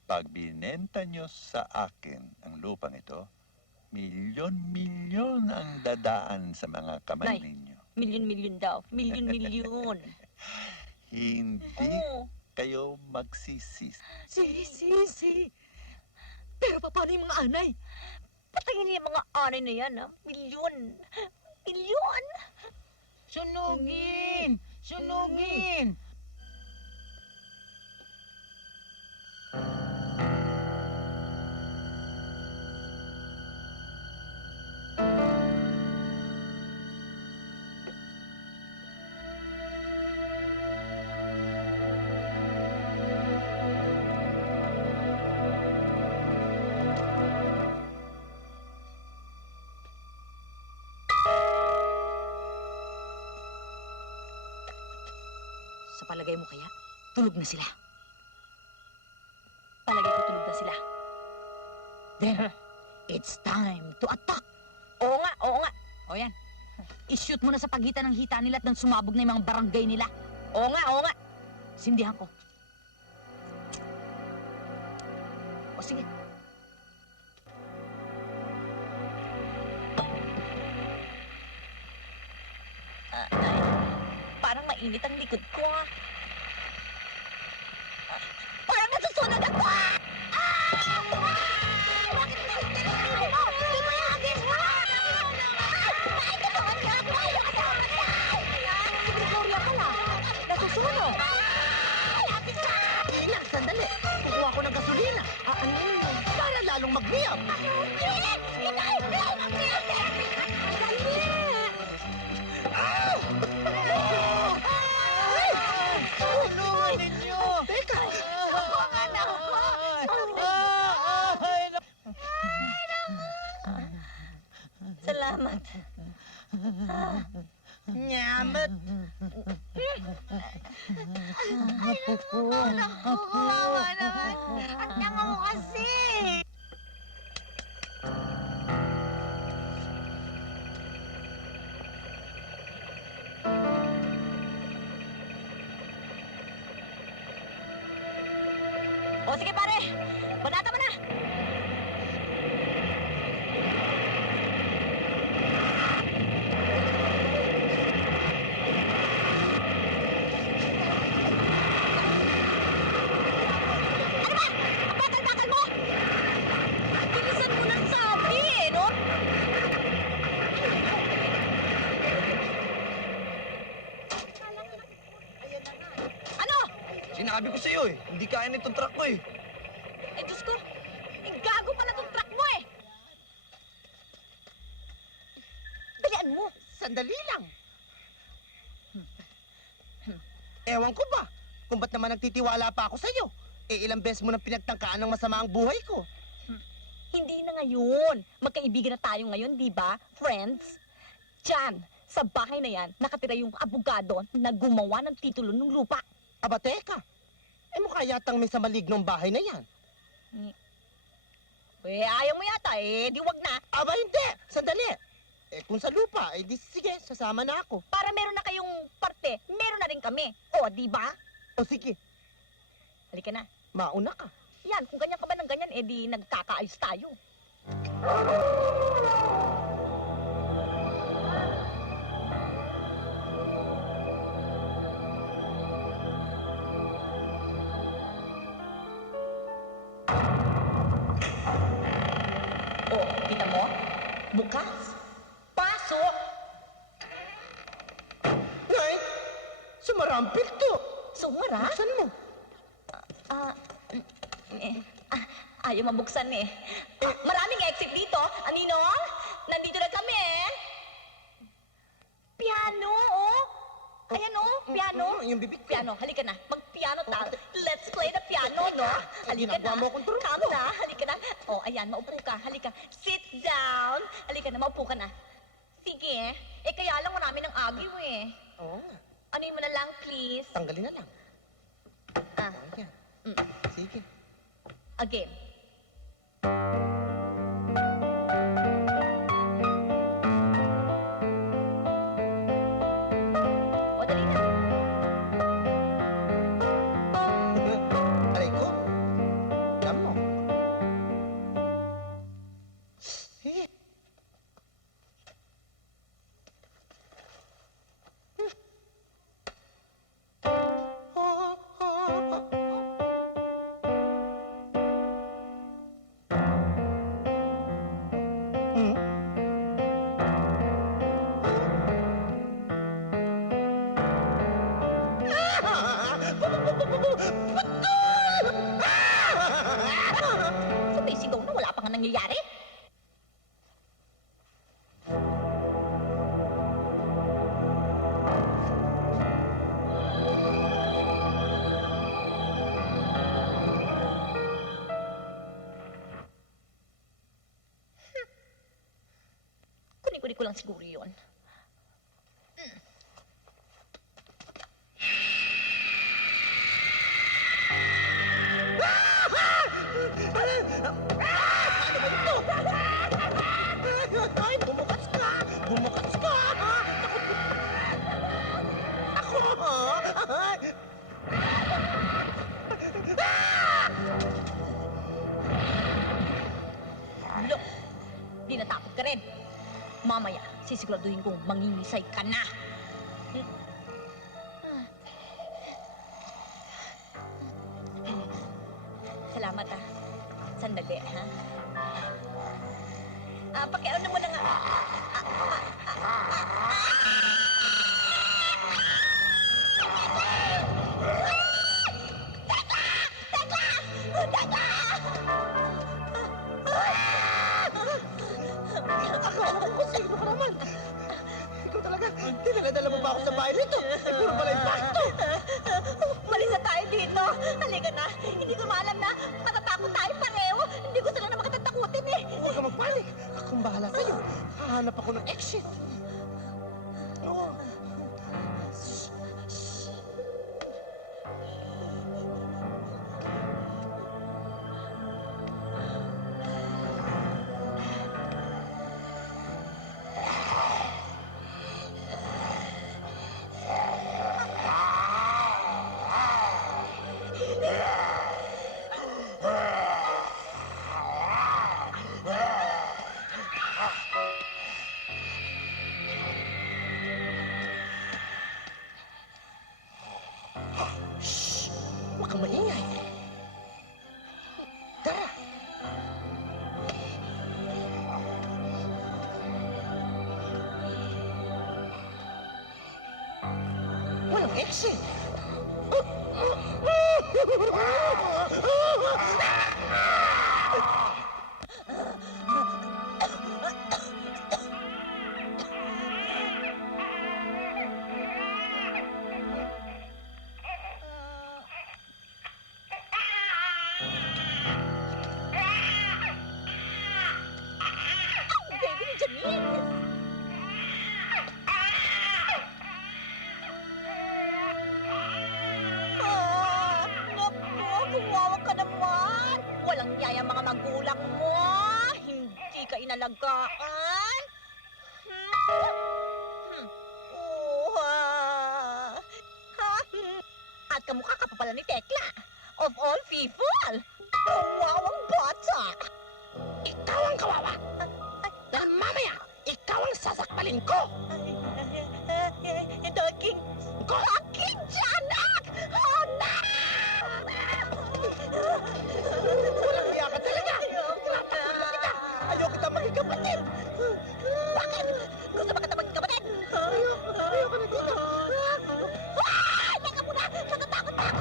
pag binenta nyo sa akin ang lupang ito, milyon-milyon ang dadaan sa mga kamay ninyo. Milyon-milyon daw. Milyon-milyon. Hindi kayo magsisisi. Si. Pero paano yung mga anay? Patayin niya mga anay na yan, Milyon. Milyon! Sunugin! Sa palagay mo kaya, tulog na sila. Palagay ko tulog na sila. Then, it's time to attack. Oo nga. O yan, i-shoot mo na sa pagitan ng hita nila at ng sumabog na yung mga barangay nila. Oo nga. Sindihan ko. O sige. Parang mainit ang likod ko. Parang nasusunog ako! Bakit mo tinatili mo? Hindi mo yung agis mo! Ay, tulungan niya ako! Si Gregoria ka na. Nasusunog. Lapit ka! Ilang, sandali. Kukuha ko ng gasolina. Ano yun? Para lang lalong magliyab. Tulungan ninyo! Teka! Salamat. Nyamat! Kawawa naman. At nanga mo kasi. O sige pare, banata mo na. Ang bakal-bakal mo! Bilisan mo ng sabi eh, no? Ano? Sinabi ko sa'yo eh, hindi kaya nitong truck ko eh. Eh, Diyos ko, gago pala tong truck mo eh! Dalian mo! Sandali lang. Ewan ko ba kung ba't naman nagtitiwala pa ako sa'yo. Eh, ilang beses mo nang pinagtangkaan ng masama ang buhay ko. Hindi na ngayon. Magkaibigan na tayo ngayon, di ba? Friends? Diyan, sa bahay na yan, nakatira yung abogado na gumawa ng titulo ng lupa. Aba, teka. Eh, mukha yatang may sa malignong bahay na yan. Eh, ayaw mo yata eh. Di wag na. Aba, hindi. Sandali. Eh, kung sa lupa, eh, di sige, sasama na ako. Para meron na kayong parte, meron na rin kami. O, di ba? O, sige. Halika na. Mauna ka. Yan, kung ganyan ka ba ng ganyan, eh di nagkakaayos tayo. Oh, kita mo? Bukas. Pasok! Nay, sumarampil to. Sumara? Buksan mo. Ayaw mabuksan eh. Maraming exit dito. Aninong? Nandito na kami eh. Piano, oh. Ayan oh, piano. Yung bibig ko. Piano, halika na. Mag-piano tayo. Let's play the piano, no? Halika ginagawa na. mo akong turun Come ko. na, halika na. Oh, ayan, maupo ka. Halika. Sit down. Halika na, maupo ka na. Sige. Eh, kaya lang marami ng agiw eh. Oo nga. Ano mo na lang, please? Tanggalin na lang. Ah, Ayan. Sige. again. O, dali na. Aray ko. Alam mo. Eh. Sumisigaw na, wala pa nga nangyayari. Kunin-kunin ko lang siguro yun. Ay, bumukas ka! Bumukas ka! Ako! Ay! Look, di natakot ka rin. Mamaya, sisiguraduhin kong mangingisay ka na. Salamat ah. Sandali ha. Pakialam mo na nga. Teka! Dinala-dala mo pa ako sa bahay nito. Puro pala impacto. Malis na tayo dito. Halika na. Hindi ko maalam na matatakot tayo pareho. Hindi ko sila na makatatakutin eh. Huwag ka magpanik. Akong bahala sa'yo. Hahanap ako ng exit. Oo. Huwag kang maingay. Tara. Walang exit. Baby ni Janine. Naku, kumawa ka naman. Walang yaya mga magulang mo. Hindi ka inalagaan. At kamukha ka pa pala ni Tekla. Of all people. Kawawang bata. Ikaw ang kawawa. Dahil mamaya, ikaw ang sasakbalin ko. Daging aking tiyanak! Oh, no! Walang hiya ka talaga. Napakuluan kita. Ayaw kita maging kapatid. Bakit? Gusto ba kita maging kapatid? Ayaw ka na dito. Ay! Teka muna! Natatakot na ako!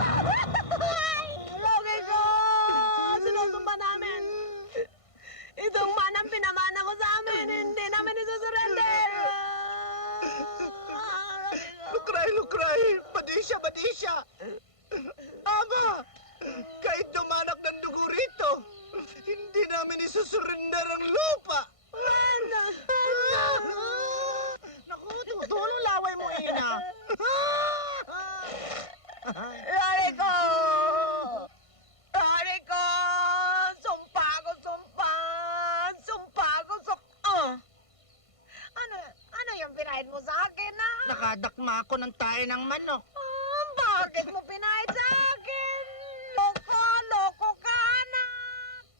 Logi ko! Sinusumba namin! Itong manang pinamana ko sa amin, hindi namin isusurrender! Lukray! Badisya! Ama! Kahit dumanak ng dugo rito, hindi namin isusurrender ang lupa! Naku, tulong laway mo, Ina! Rico! Rico! Sumpa ko! Ano yung pinahid mo sa akin, ha? Nakadakma ako ng tayo ng manok. Bakit mo pinahid sa akin? Loko ka na!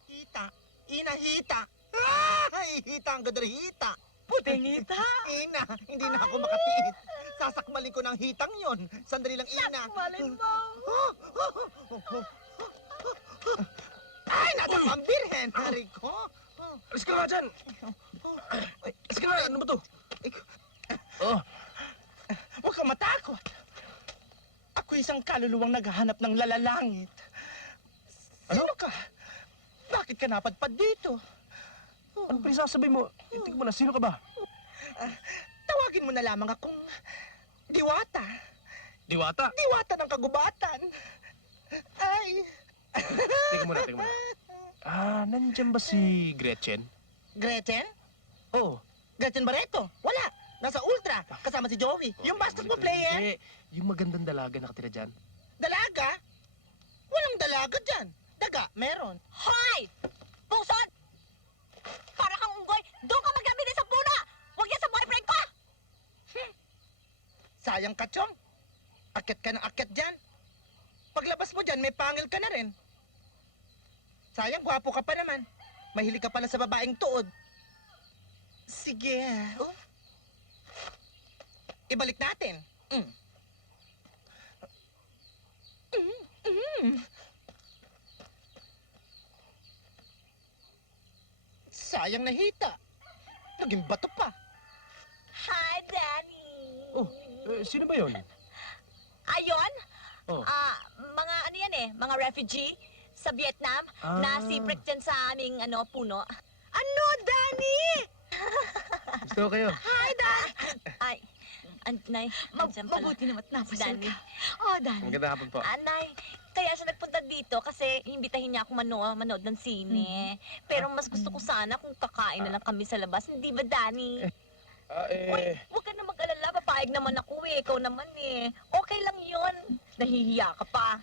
Hita! Ina, hita! Ay, hita ang gadarhita! Puting hita! Ina, hindi na ako makatiis. Sasakmalin ko ng hitang yon. Sandali lang, Ina. Sakmalin mo! Ay, natak ang birhen, hari ko. Alis ka nga dyan! Alis ka nga! Ano ba to? Oh, Huwag kang matakot. Ako isang kaluluwang naghahanap ng lalalangit. Sino ka? Bakit ka napadpad dito? ano pinasasabi mo? Itik mo na, sino ka ba? Tawagin mo na lamang akong diwata. Diwata? Diwata ng kagubatan. Ay. Tingnan mo na. Nandyan ba si Gretchen? Gretchen? Oo. Gretchen Barreto? Wala. Nasa Ultra, kasama si Joey. Yung basketball player. Hindi. Yung magandang dalaga nakatira dyan. Dalaga? Walang dalaga dyan. Daga, meron. Hoy! Pusod! Para kang unggoy, doon ka maglaminin sa puno! Huwag yan sa boyfriend ko! Sayang ka, Chong. Akit ka ng akit dyan. Paglabas mo dyan, may pangil ka na rin. Sayang, gwapo ka pa naman. Mahilig ka pala sa babaeng tuod. Sige. Oh. Ibalik natin. Sayang nahita. Naging bato pa. Hi, Danny! Oh, sino ba yun? Ayon? Oh. Mga ano yan eh, mga refugee sa Vietnam na siprit dyan sa aming puno. Ano, Danny? Gusto ko kayo. Hi, Danny! Ay, Nay, andyan pala. Mabuti naman Si napasyal Danny. ka. Oh, Danny. Magandang hapon po. Nay, kaya siya nagpunta dito kasi imbitahin niya ako manood ng sine. Pero mas gusto ko sana kung kakain na lang kami sa labas. Hindi ba, Danny? Uy, huwag ka na mag-alala. Papayag naman ako eh. Ikaw naman eh. Okay lang yun. Nahihiya ka pa.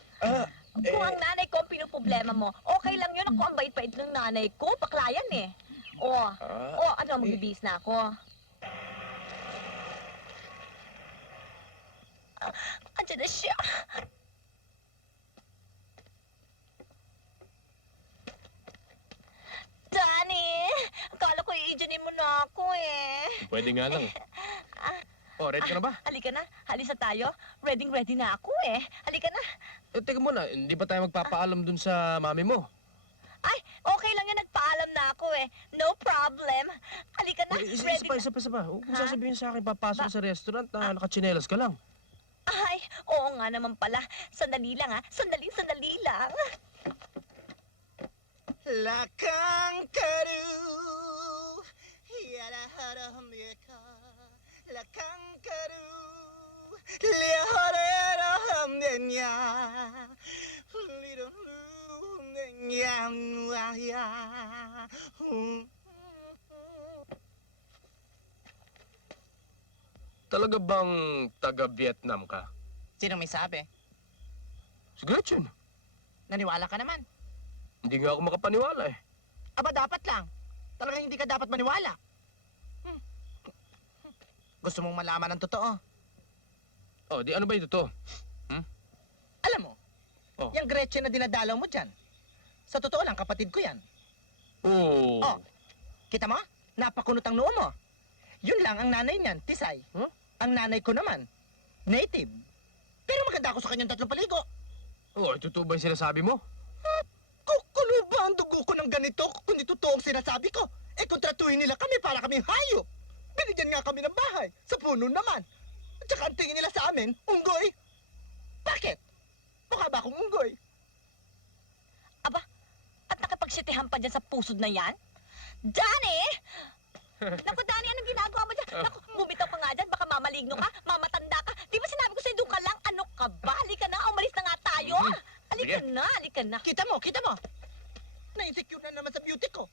Kung ang nanay ko ang pinoproblema mo, okay lang yun. Ako ang bait-bait ng nanay ko. Paklayan eh. Ano, magbibihis na ako. Andiyan na siya. Danny, akala ko iijanin mo na ako eh. Pwede nga lang. Ready ka na ba? Halika na, halisa tayo. Ready na ako eh. Halika na. Teka muna, hindi ba tayo magpapaalam dun sa mami mo? Ay, okay lang yan. Nagpaalam na ako eh. No problem. Halika na. Isa pa. Huwag mo sasabihin sa akin, papasok ka sa restaurant na nakachinelas ka lang. Ay, oo nga naman pala. Sandali lang ha. Sandali lang. Lakang karu, yara hara hamyeka. Lakang karu, liahorera hamdenya. Little nenya nuaya. Talaga bang taga-Vietnam ka? Sino may sabi? Si Gretchen. Naniwala ka naman. Hindi nga ako makapaniwala eh. Aba, dapat lang. Talagang hindi ka dapat maniwala. Gusto mong malaman ang totoo? Di ano ba ito to? Alam mo, yung Gretchen na dinadalaw mo dyan, sa totoo lang, kapatid ko yan. Kita mo? Napakunot ang noo mo. Yun lang ang nanay niyan, Tisay. Ang nanay ko naman, native. Pero maganda ako sa kanyang 3 paligo. Totoo ba yung sinasabi mo? Kukulo ba ang dugo ko ng ganito kung di totoo ang sinasabi ko? Kontratuhin nila kami para kaming hayop. Binigyan nga kami ng bahay, sa puno naman. At saka ang tingin nila sa amin, unggoy. Bakit? Mukha ba akong unggoy? Aba, at nakapagsitihan pa dyan sa pusod na yan? Danny! Naku, Danny, anong ginagawa mo dyan? Naku, bumitaw ka nga dyan, baka mamaligno ka, mamatanda ka. Di ba sinabi ko sa'yo, doon ka lang? Ano ka ba? Halika na, umalis na nga tayo. Halika na. Kita mo. Na-insecure na naman sa beauty ko.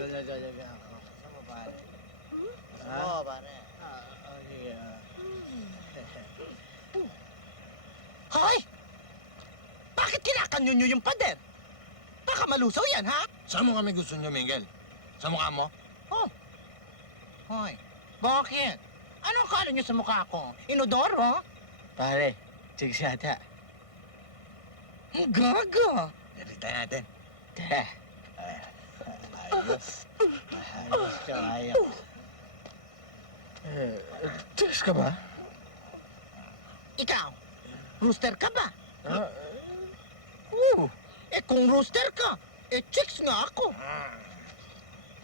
talaga ako. Sama pare. Oo, pare. Okay, Hoy! Bakit kinakanyo nyo yung pader? Baka malusaw yan, ha? Saan mo kami gusto niyo, Miguel? Sa mukha mo? Oh. Hoy, bakit? Ano akala nyo sa mukha ko? Inodoro? Pare, chicks yata. Ang gaga. Nakita natin. Ayos. Ayos ka, ayos. Chicks ka ba? Ikaw, rooster ka ba? Oo. Eh kung rooster ka, eh chicks nga ako.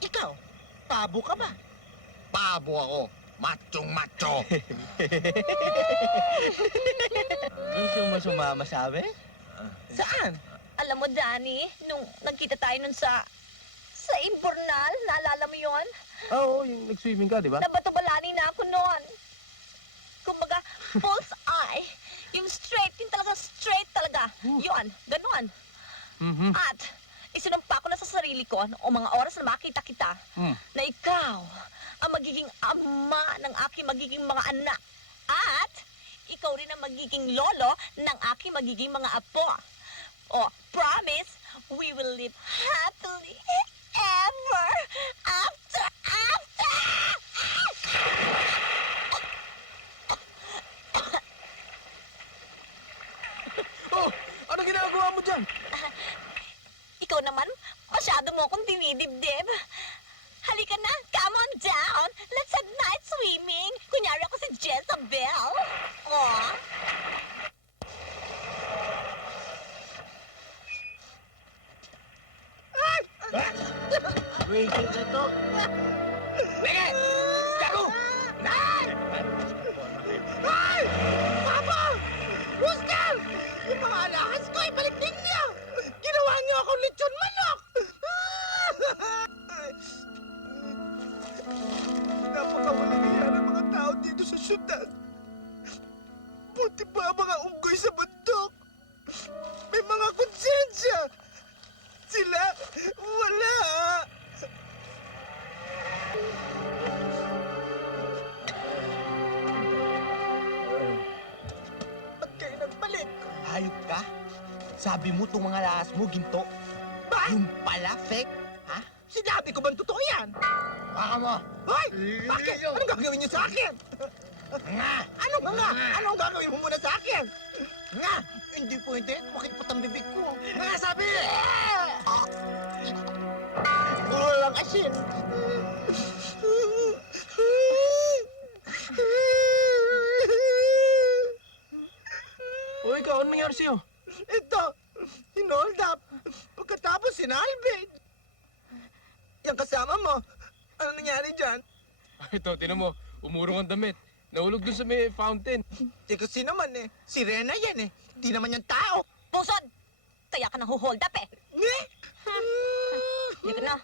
Ikaw, pabo ka ba? Pabo ako. Machong macho. Gusto mo sumama, sabi? Saan? Alam mo, Danny, nung nagkita tayo nun sa Imbornal, naalala mo yon? Oo, yung nag-swimming ka, di ba? Nabato-balani na ako noon. Kumbaga, false eye. Yung straight, yung talagang straight talaga. Yun, ganon. Mhm. At isinumpa ko na sa sarili ko o mga oras na makita kita na ikaw ang magiging ama ng aking magiging mga anak. At ikaw rin ang magiging lolo ng aking magiging mga apo. O, promise, we will live happily ever after. Oh, ano ginagawa mo dyan? Ikaw naman, masyado mo akong dinidibdib. Halika na, come on down. Let's have night swimming. Kunyari ako si Jezebel. Oh. Waiting na to. Miguel! Gago! Nay! Ay! Papa! Rooster! Yung mga alahas ko, ibalik din niyo! Ginawa niyo akong lechon manok! Napakawalang iya ng mga tao dito sa syudad. Buti pa ang mga unggoy sa bundok. May mga konsensya. Sila, wala. Ba't kayo nagbalik? Hayop ka? Sabi mo itong mga lahas mo, ginto. Ba? Yung pala, fake. Ha? Sinabi ko bang totoo yan? Baka mo. Hoy! Bakit? Anong gagawin niyo sa akin? Nga! Ano nga? Anong gagawin mo muna sa akin? Nga! Hindi pwede. Makipot ang bibig ko. Nga sabi! Puro lang asin. O ikaw, ano nangyari sa'yo? Ito, hinold up. Pagkatapos sinalbid. Yung kasama mo, ano nangyari dyan? Ito, tinan mo, umurong ang damit. Nahulog dun sa may fountain. Di kasi naman eh, si Rena yan eh. Di naman yan tao. Pusod! Kaya ka nang hold up eh. Nge! Dito na.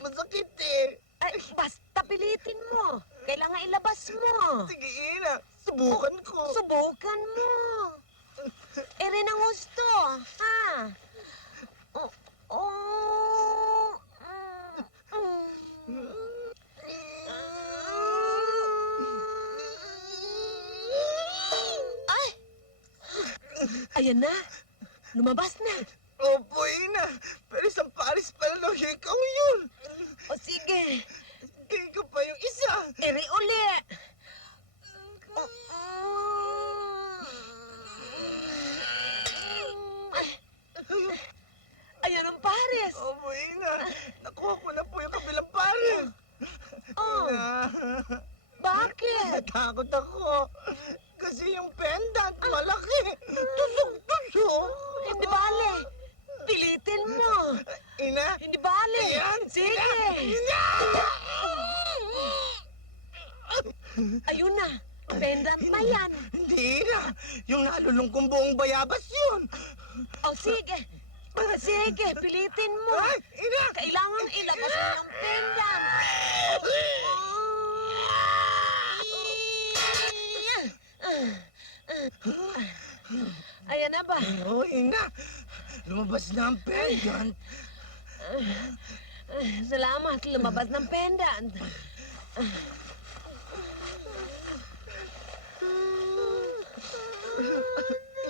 Masakit eh. Ay, basta pilitin mo. Kailangan ilabas mo. Sige, Ina. Subukan ko. Subukan mo. Rin ang gusto. Ha? Oh. Oh. Ay! Ayan na. Lumabas na. Opo, Ina. Pero isang paris pala ng hikaw yun. O sige. Kaya ko pa yung isa. Eri uli. Ayan ang pares. Opo, Ina. Nakuha ko na po yung kabilang paris. Oh, Ina. bakit? Natakot ako. Kasi yung pendant, malaki. Tusok-tusok. Hindi bale. Pilitin mo. Ina. Hindi bale. Ayan. Sige. Ina. Ayun na. Pendant na yan. Hindi na. Yung nalulong kong buong bayabas yun. O sige. Sige, pilitin mo. Ay, Ina. Kailangan ilabas mo ang pendant. Ayan na ba? Oo, Ina. Lumabas na ang pendant. Salamat, lumabas ng pendant.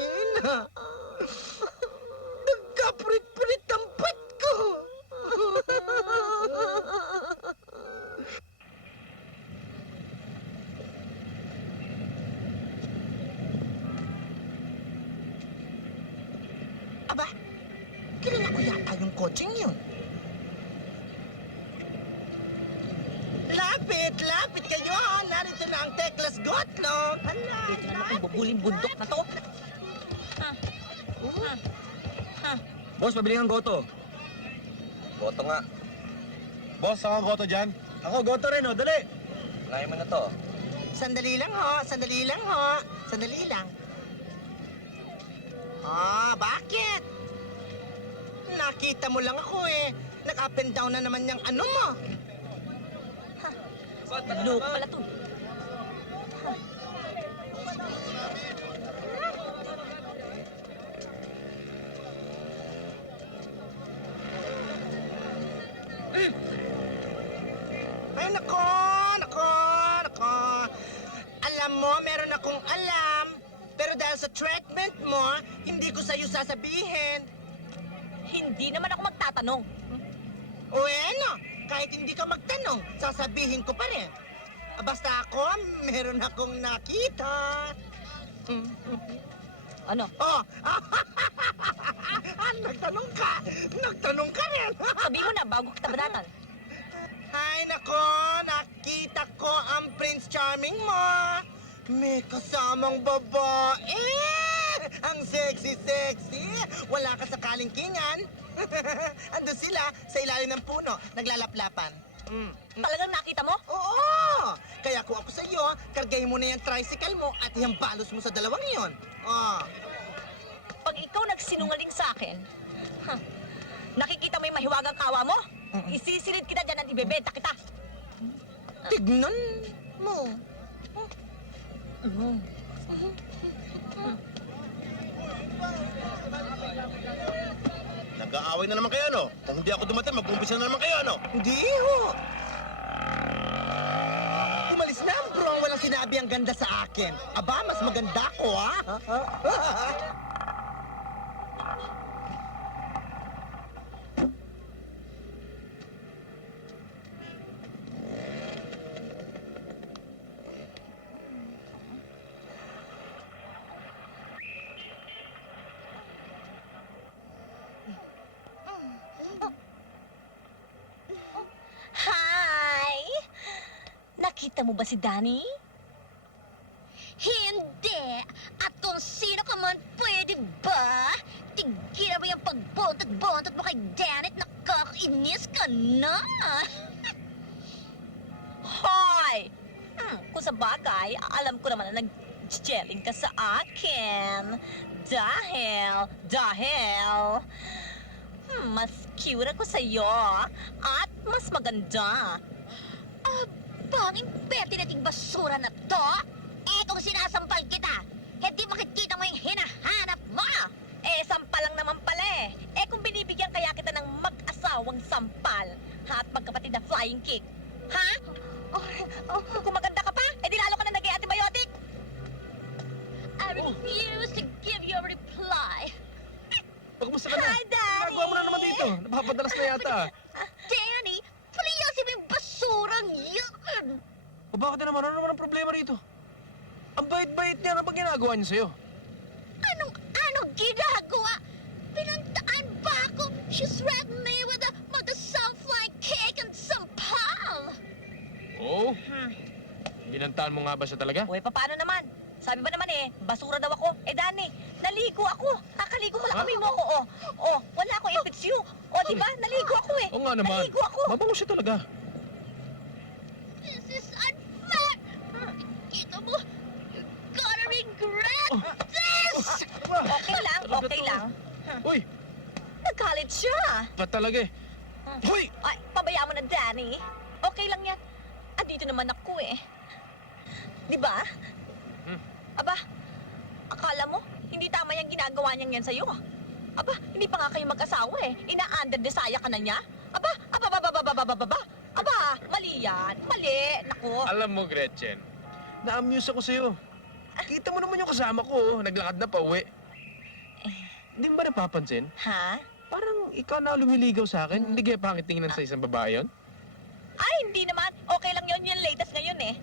Ina! Nagkapulit-pulit ang puwet ko! Aba, kilala ko yata yung kotseng yun. Lapit! Lapit kayo! Narito na ang Teklas Gotlog! Hala! Ito naman ang bubuling bundok na to. Boss, pabili ng goto. Goto nga. Boss, ako goto dyan. Ako, goto rin, oh. Dali. Ngayon mo na to. Sandali lang ho, sandali lang ho, sandali lang. Ah, bakit? Nakita mo lang ako eh. Nag-up and down na naman yung ano mo. Loko pala to. Ay, nako, nako, nako. Alam mo, meron akong alam. Pero dahil sa treatment mo, hindi ko sa'yo sasabihin. Hindi naman ako magtatanong. Bueno, kahit hindi ka magtanong, sasabihin ko pa rin. Basta ako, meron akong nakita. Ano? Oh! Nagtanong ka! Nagtanong ka rin! Sabihin mo na bago kita banatan. Ay, nako! Nakita ko ang Prince Charming mo! May kasamang babae! Ang sexy-sexy! Wala ka sa kalingkingan! Ando sila sa ilalim ng puno, naglalaplapan. Talagang nakita mo? Oo! Kaya kung ako sa iyo, kargahin mo na yung tricycle mo at ihambalos mo sa dalawang iyon. Oh. Pag ikaw nagsinungaling sa akin, nakikita mo yung mahiwagang kawa mo? Isisilid kita dyan at ibebenta kita. Tignan mo. Nag-aaway na naman kayo, no? Kung hindi ako dumating, mag-umpisa na naman kayo, no? Hindi ho. Umalis na ang bro ang walang sinabi ang ganda sa akin. Aba, mas maganda ko, ha? Hi! Nakita mo ba si Danny? Hindi! At kung sino ka man, pwede ba? Tigilan mo yung pagbontot-bontot mo kay Danny at nakakainis ka na! Hoy! Kung sa bagay, alam ko naman na nag-jelling ka sa akin. Dahil... mas cute ako sa'yo at mas maganda. Banging perte nating basura na to? Eh kung sinasampal kita, hindi makikita mo yung hinahanap mo. Eh sampal lang naman pala eh. Eh kung binibigyan kaya kita ng mag-asawang sampal at magkapatid na flying kick. Ha? Kung maganda ka pa, eh di lalo ka na nag-antibiotic. I refuse to give you a reply. Kumusta ka na? Hi, Daddy! Nagawa mo na naman dito. Napapadalas na yata. Danny, palayasin mo yung basurang yun! O bakit na naman? Ano naman ang problema rito? Ang bait-bait niya. Ano ba ginagawa niya sa'yo? Anong ginagawa? Pinuntaan ba ako? She threatened me with a mag-a-sunfly cake and sampal! Oo? Binantaan mo nga ba siya talaga? Uy, paano naman? Sabi ba naman eh, basura daw ako. Eh, Danny, naligo ako. Kakaligo ko lang kami mo ako, oh. Oh, wala akong infeksyon. Oh, diba? Naligo ako eh. Oo nga naman. Naligo ako. Mabango siya talaga. This is unfair! Kita mo, you're gonna regret this! Okay lang, okay lang. Uy! Nagalit siya. Ba't talaga eh? Hoy! Ay, pabayaan mo na, Danny. Okay lang yan. Andito naman ako eh. Di ba? Aba, akala mo, hindi tama yung ginagawa niyang yan sa'yo. Aba, hindi pa nga kayo mag-asawa eh. Ina-under-desaya ka na niya? Aba, aba, mali yan. Mali, naku. Alam mo, Gretchen, na-amuse ako sa'yo. Kita mo naman yung kasama ko, naglakad na pauwi. Hindi mo ba napapansin? Ha? Parang ikaw na lumiligaw sa akin. Hindi kaya pangit tingnan sa isang babae yun? Ay, hindi naman. Okay lang yun. Yung latest ngayon eh.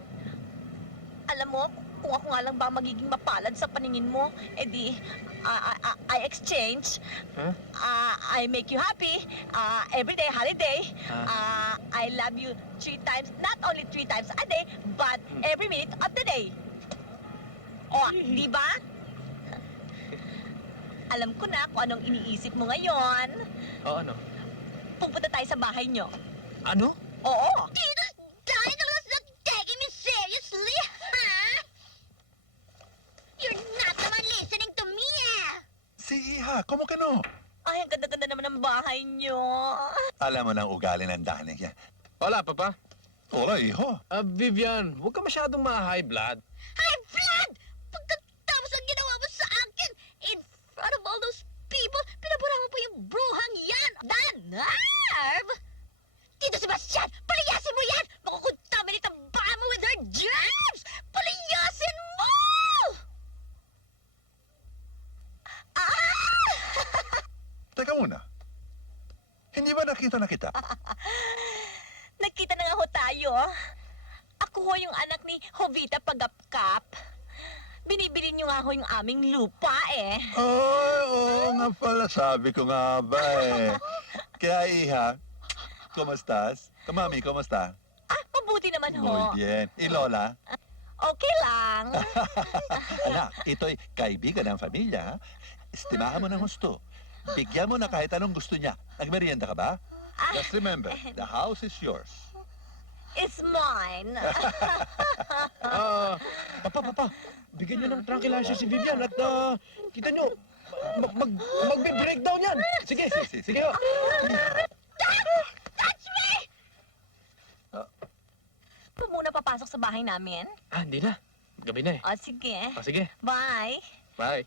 Alam mo, kung ako nga lang ba magiging mapalad sa paningin mo, edi, I exchange. Huh? I make you happy. Everyday holiday. I love you 3 times, not only 3 times a day, but every minute of the day. Oh, di ba? Alam ko na kung anong iniisip mo ngayon. O ano? Pupunta tayo sa bahay nyo. Ano? Oo. Tito's Dino's not taking me seriously, huh? You're not naman listening to me, eh. Si Iha, como que no? Ay, ang ganda-ganda naman ng bahay nyo. Alam mo na ang ugali ng Dani niya. Wala, Papa. Hola, hijo. Vivian, huwag ka masyadong ma-high blood. High blood! Pagkatapos ang ginawa mo sa akin, in front of all those people, pinabura mo pa yung bruhang yan! The nerve! Tito Sebastian, palayasin mo yan! Makukontaminate ang bahay mo with her germs! Palayasin mo! Ah! Teka muna. Hindi ba nakita na kita? Nakita na nga ho tayo. Ako ho yung anak ni Jovita Pagapkap. Binibili niyo nga ho yung aming lupa eh. Oo nga pala. Sabi ko nga ba eh. Kaya Iha, kumusta's? Kamami, kumusta? Ah, mabuti naman ho. Muy bien. Ilola? Okay lang. Anak, ito'y kaibigan ng pamilya. Estimahan mo ng gusto. Bigyan mo na kahit anong gusto niya. Nagmerienda ka ba? Just remember, the house is yours. It's mine. Papa, bigyan niyo ng tranquilizer si Vivian at kita niyo, magbe-breakdown yan. Sige, sige ho. Touch me! Pa muna papasok sa bahay namin? Hindi na. Gabi na eh. O, sige. Sige. Bye. Bye.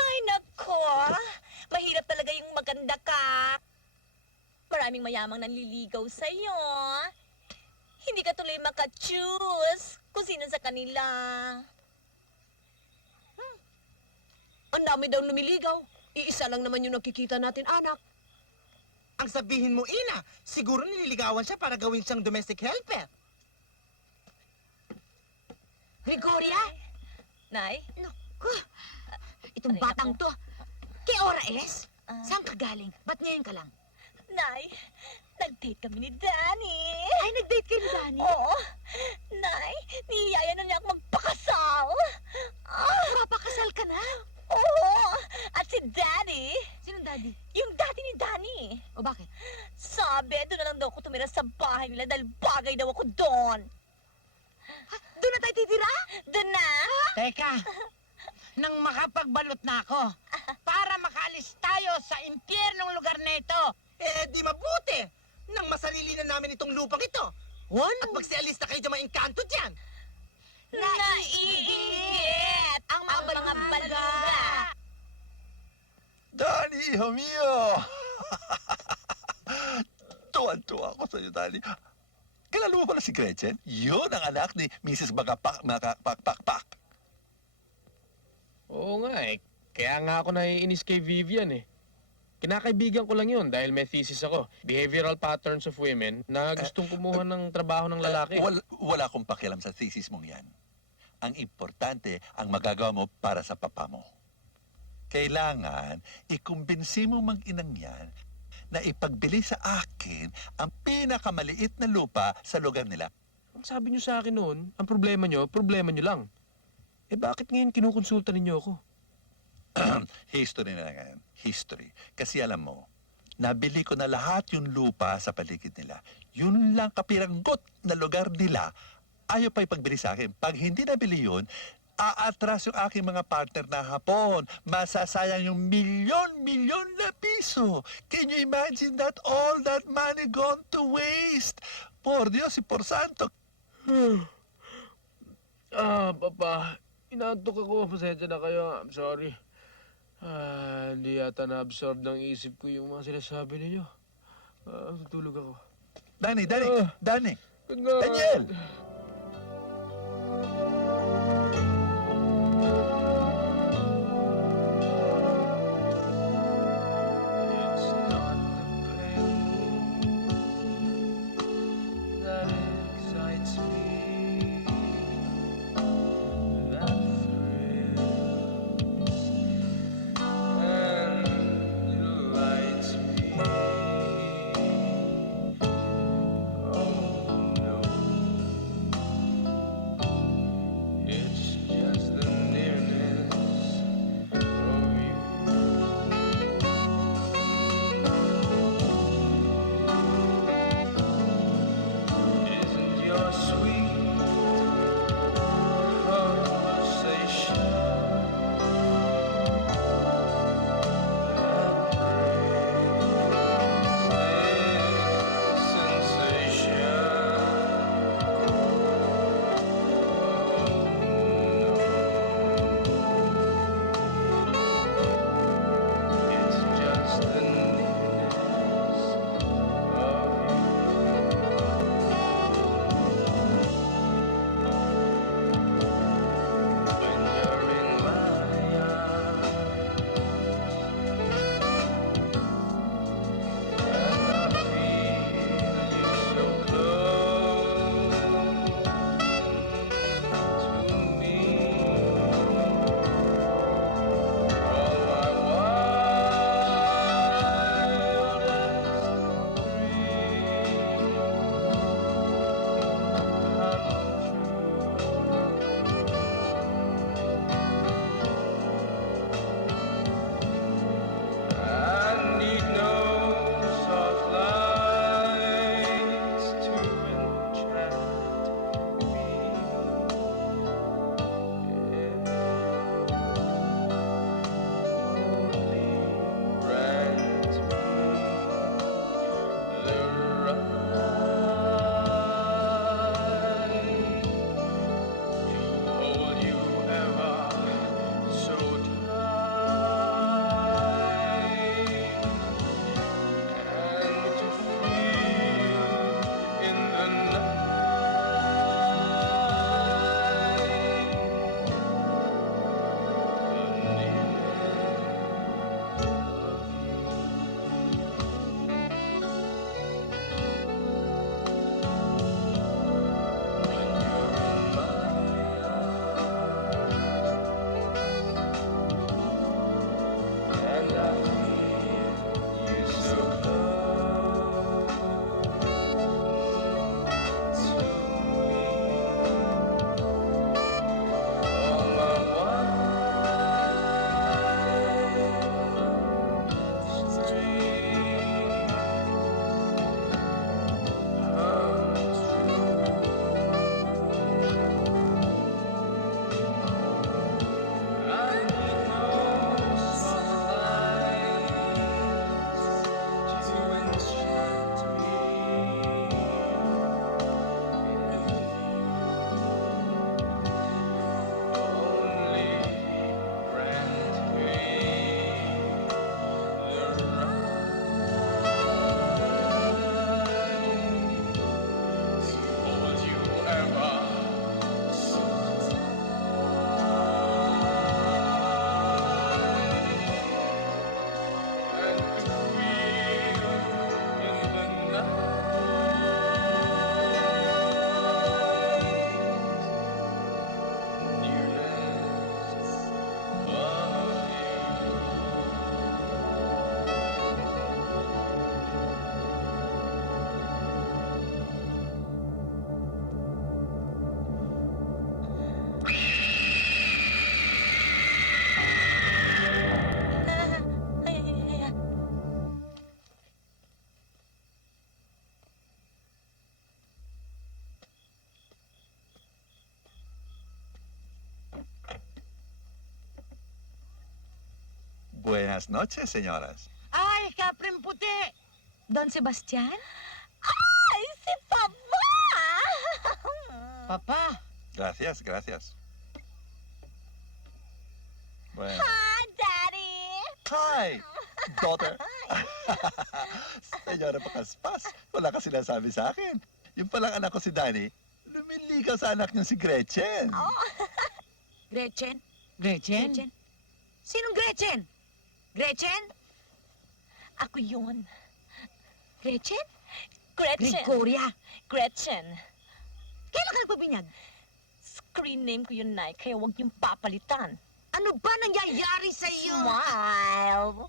Ay, nako. Mahirap talaga yung maganda ka. Maraming mayamang nanliligaw sa'yo. Hindi ka tuloy maka-choose kung sino sa kanila. Ang dami daw lumiligaw. Iisa lang naman yung nakikita natin, anak. Ang sabihin mo, Ina, siguro nililigawan siya para gawin siyang domestic helper. Gregoria? Nay? Naku, itong Aray, batang naku. to. Kay Ora S? Saan ka galing? Ba't ngayon ka lang? Nay, nag-date kami ni Danny. Ay, nag-date kayo ni Danny? Oo. Nay, niyaya na niya ako magpakasal. Papakasal ka na? Oo. At si Daddy, Sinong daddy? yung daddy ni Danny. O bakit? Sabi, doon na lang daw ako tumira sa bahay nila dahil bagay daw ako doon. Doon na tayo titira? Doon na? Teka, nang makapagbalot na ako, para makaalis tayo sa impyernong lugar na ito. Eh, di mabuti. Nang masarili na namin itong lupang ito. At magsialis na kayo dyan mga engkanto dyan. Naiingit ang mga baluga. Dani, hijo mío! Tuwan-tuwa ako sa'yo, Dani. Kilala mo pala si Gretchen? Yun ang anak ni Mrs. Makapakpakpakpak. Oo nga eh. Kaya nga ako naiinis kay Vivian eh. Kinakaibigan ko lang yun dahil may thesis ako, Behavioral Patterns of Women, na gustong kumuha ng trabaho ng lalaki. Wala akong pakialam sa thesis mong yan. Ang importante, ang magagawa mo para sa papa mo. Kailangan, ikumbinsi mo mag-inang yan na ipagbili sa akin ang pinakamaliit na lupa sa lugar nila. Ang sabi niyo sa akin noon, ang problema niyo lang. Eh bakit ngayon kinukonsulta ninyo ako? History na lang yan. History. Kasi alam mo, Nabili ko na lahat yung lupa sa paligid nila. Yun lang kapiranggot na lugar nila, ayaw pa ipagbili sa akin. Pag hindi nabili yun, aatras yung aking mga partner na Hapon. Masasayang yung milyon-milyon na piso. Can you imagine that? All that money gone to waste. Por Dios y por santo. Papa, inaantok ako. Pasensya na kayo. I'm sorry. Hindi yata na-absorb ng isip ko yung mga sinasabi ninyo. Tutulog ako. Danny! Good night. Daniel! It's not the pain that excites me. That thrills and delights me. Oh no. Buenas noches, señoras. Ay, Kapring Puti! Don Sebastian? Ay, si Papa! Papa, Gracias, gracias. Bueno. Hi, Daddy! Hi, daughter. Senyora Pakaspas, wala ka sinasabi sa akin. Yung palang anak ko si Danny, lumiligaw sa anak niyo si Gretchen. Gretchen? Gretchen? Gretchen? Sinong Gretchen? Gretchen? Ako yun. Gretchen? Gretchen. Gregoria? Gretchen. Kailan ka nagpabinyag? Screen name ko yun, Nay, kaya huwag yung papalitan. Ano ba nangyayari sa iyo? Smile.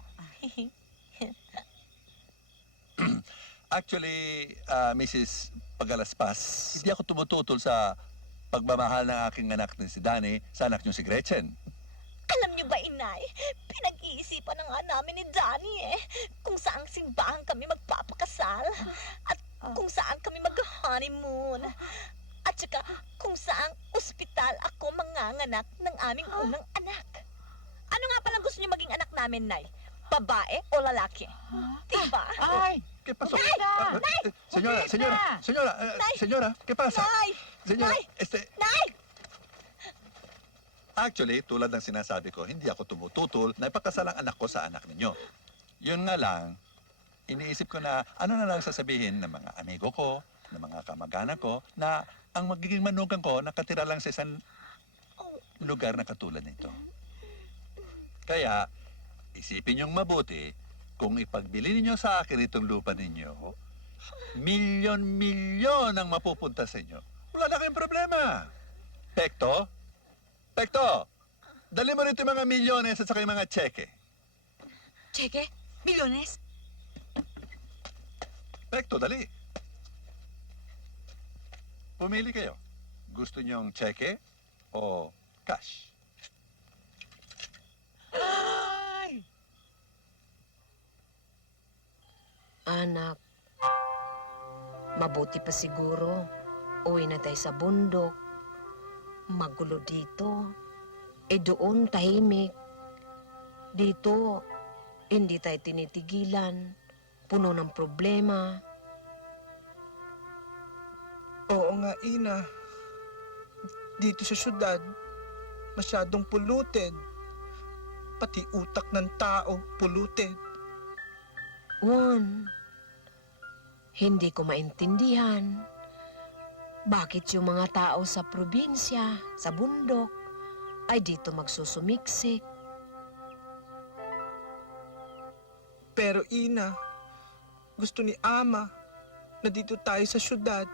Actually, Mrs. Pagalaspas, hindi ako tumututol sa pagmamahal ng aking anak na si Danny sa anak niyo si Gretchen. Alam niyo ba, Inay, pinag-iisipan na nga namin ni Danny kung saang simbahan kami magpapakasal at kung saan kami mag-honeymoon. At saka kung saang ospital ako manganganak ng aming unang anak. Ano nga palang gusto niyo maging anak namin, Nay? Babae o lalaki? Diba? Ay! ¿Qué pasó? Nay! Señora, señora, señora, Nay! señora, ¿qué pasa? Nay! Señora, Nay! este... Nay! Actually, tulad ng sinasabi ko, hindi ako tumututol na ipakasal ang anak ko sa anak ninyo. Yun nga lang, iniisip ko na ano na lang sasabihin ng mga amigo ko, ng mga kamag-anak ko, na ang magiging manugang ko nakatira lang sa isang lugar na katulad nito. Kaya, isipin niyong mabuti, kung ipagbili ninyo sa akin itong lupa ninyo, milyon-milyon ang mapupunta sa inyo. Wala na kayong problema. Pekto, dali mo rito yung mga milyones at saka yung mga tseke. Cheke? Milyones? Pekto, dali. Pumili kayo. Gusto niyong tseke o cash? Ay! Anak, mabuti pa siguro. Uwi na tayo sa bundok. Magulo dito. Doon tahimik. Dito, hindi tayo tinitigilan. Puno ng problema. Oo nga, Ina. Dito sa syudad, masyadong polluted. Pati utak ng tao, polluted. Juan, hindi ko maintindihan. Bakit yung mga tao sa probinsya, sa bundok, ay dito magsusumiksik? Pero Ina, gusto ni Ama na dito tayo sa syudad.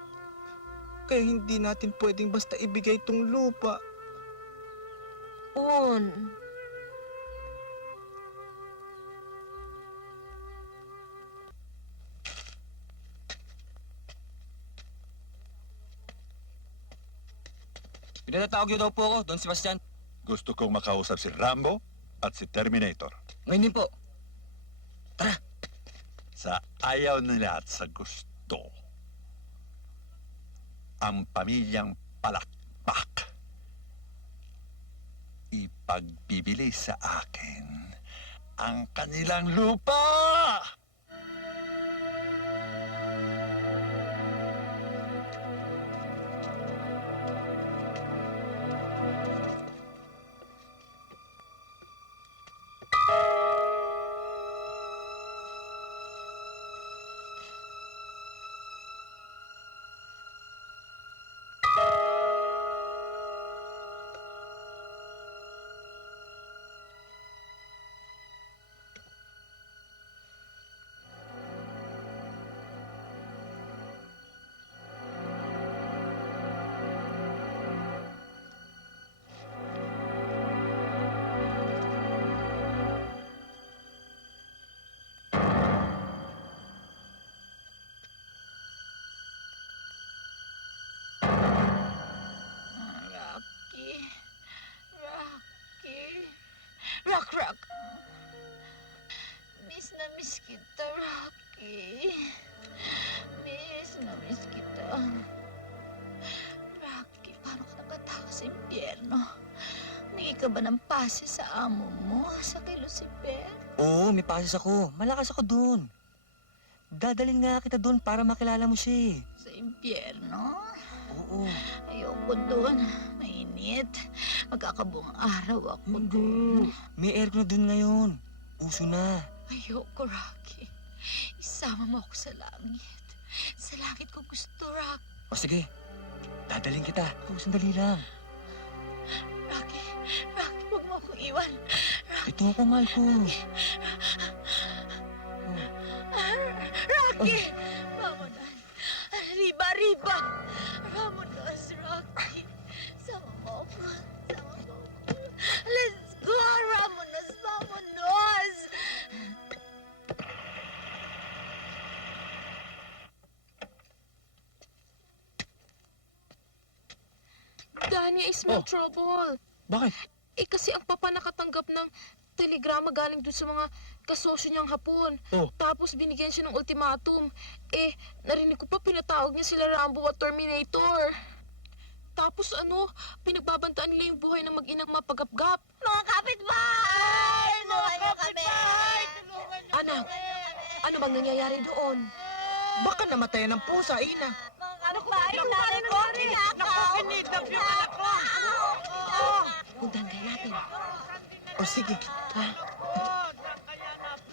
Kaya hindi natin pwedeng basta ibigay itong lupa. Juan, Pinatatawag niyo daw po ako, Don Sebastian. Gusto kong makausap si Rambo at si Terminator. Ngayon din po. Sa ayaw nila at sa gusto. Ang pamilyang palakpak. Ipagbibili sa akin ang kanilang lupa! Rock. Miss na miss kita, Rocky. Miss na miss kita. Rocky, paano ka nakatakas sa impyerno? Hindi ka ba ng pase sa amo mo, sa kay Lucifer? Oo, may pasis ako. Malakas ako doon. Dadalhin nga kita doon para makilala mo siya eh. Sa impyerno? Oo. Ayoko doon. Mainit. Magkakabuang araw ako doon. May aircon na doon ngayon. Uso na. Ayoko, Rocky. Isama mo ako sa langit. Sa langit ko gusto, Rock. O sige, dadalhin kita. Sandali lang. Rocky, huwag mo akong iwan. Ito ako, mahal ko. Rocky! Ramonas! Riba! Ramonas, Rocky! Sama mo ako. Let's go, Ramonas! Vamonos! Danya is may trouble. Bakit? Kasi ang papa nakatanggap ng telegrama galing dun sa mga kasosyo niyang Hapon. Oh. Tapos binigyan siya ng ultimatum. Narinig ko pa pinatawag niya sila Rambo at Terminator. Tapos pinagbabantaan nila yung buhay ng mag-inang mapagapgap. Mga kapitbahay! Tulungan niyo kami! Anak, ano bang nangyayari doon? Baka namatayan ng pusa, Ina. Mga kapitbahay, yung nanay ko, ninakaw! Kinidnap yung anak ko! Puntahan kayo natin. O sige.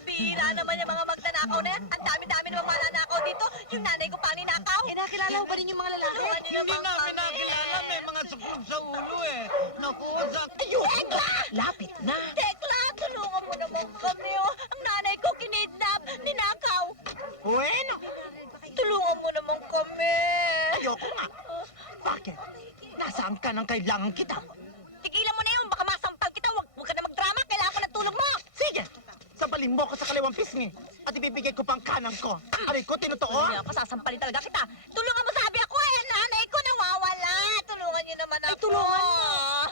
Bira naman yung mga magnanakaw na yan. Ang dami-dami namang mananakaw dito. Yung nanay ko pa ninakaw. Nakilala mo ba rin yung mga lalaki? Hindi namin nakilala. May mga suklog sa ulo eh. Naku, Tekla! Lapit na. Tekla, tulungan mo naman kami. Ang nanay ko kinidnap, ninakaw. Bueno, Tulungan mo naman kami. ayoko nga. Bakit? Nasaan ka nang kailangan kita? Tigilan mo na yun. Baka masampal kita. Huwag ka na magdrama. Kailangan ko ng tulong mo. Sige, sabalin mo ko sa kaliwang pisngi at ibibigay ko pang kanang ko. Aray ko, tinutuo? Hindi ako sasampalin talaga kita. Tulungan mo sabi ako eh. Nanay ko nawawala. Tulungan niyo naman ako. Ay, tulungan mo.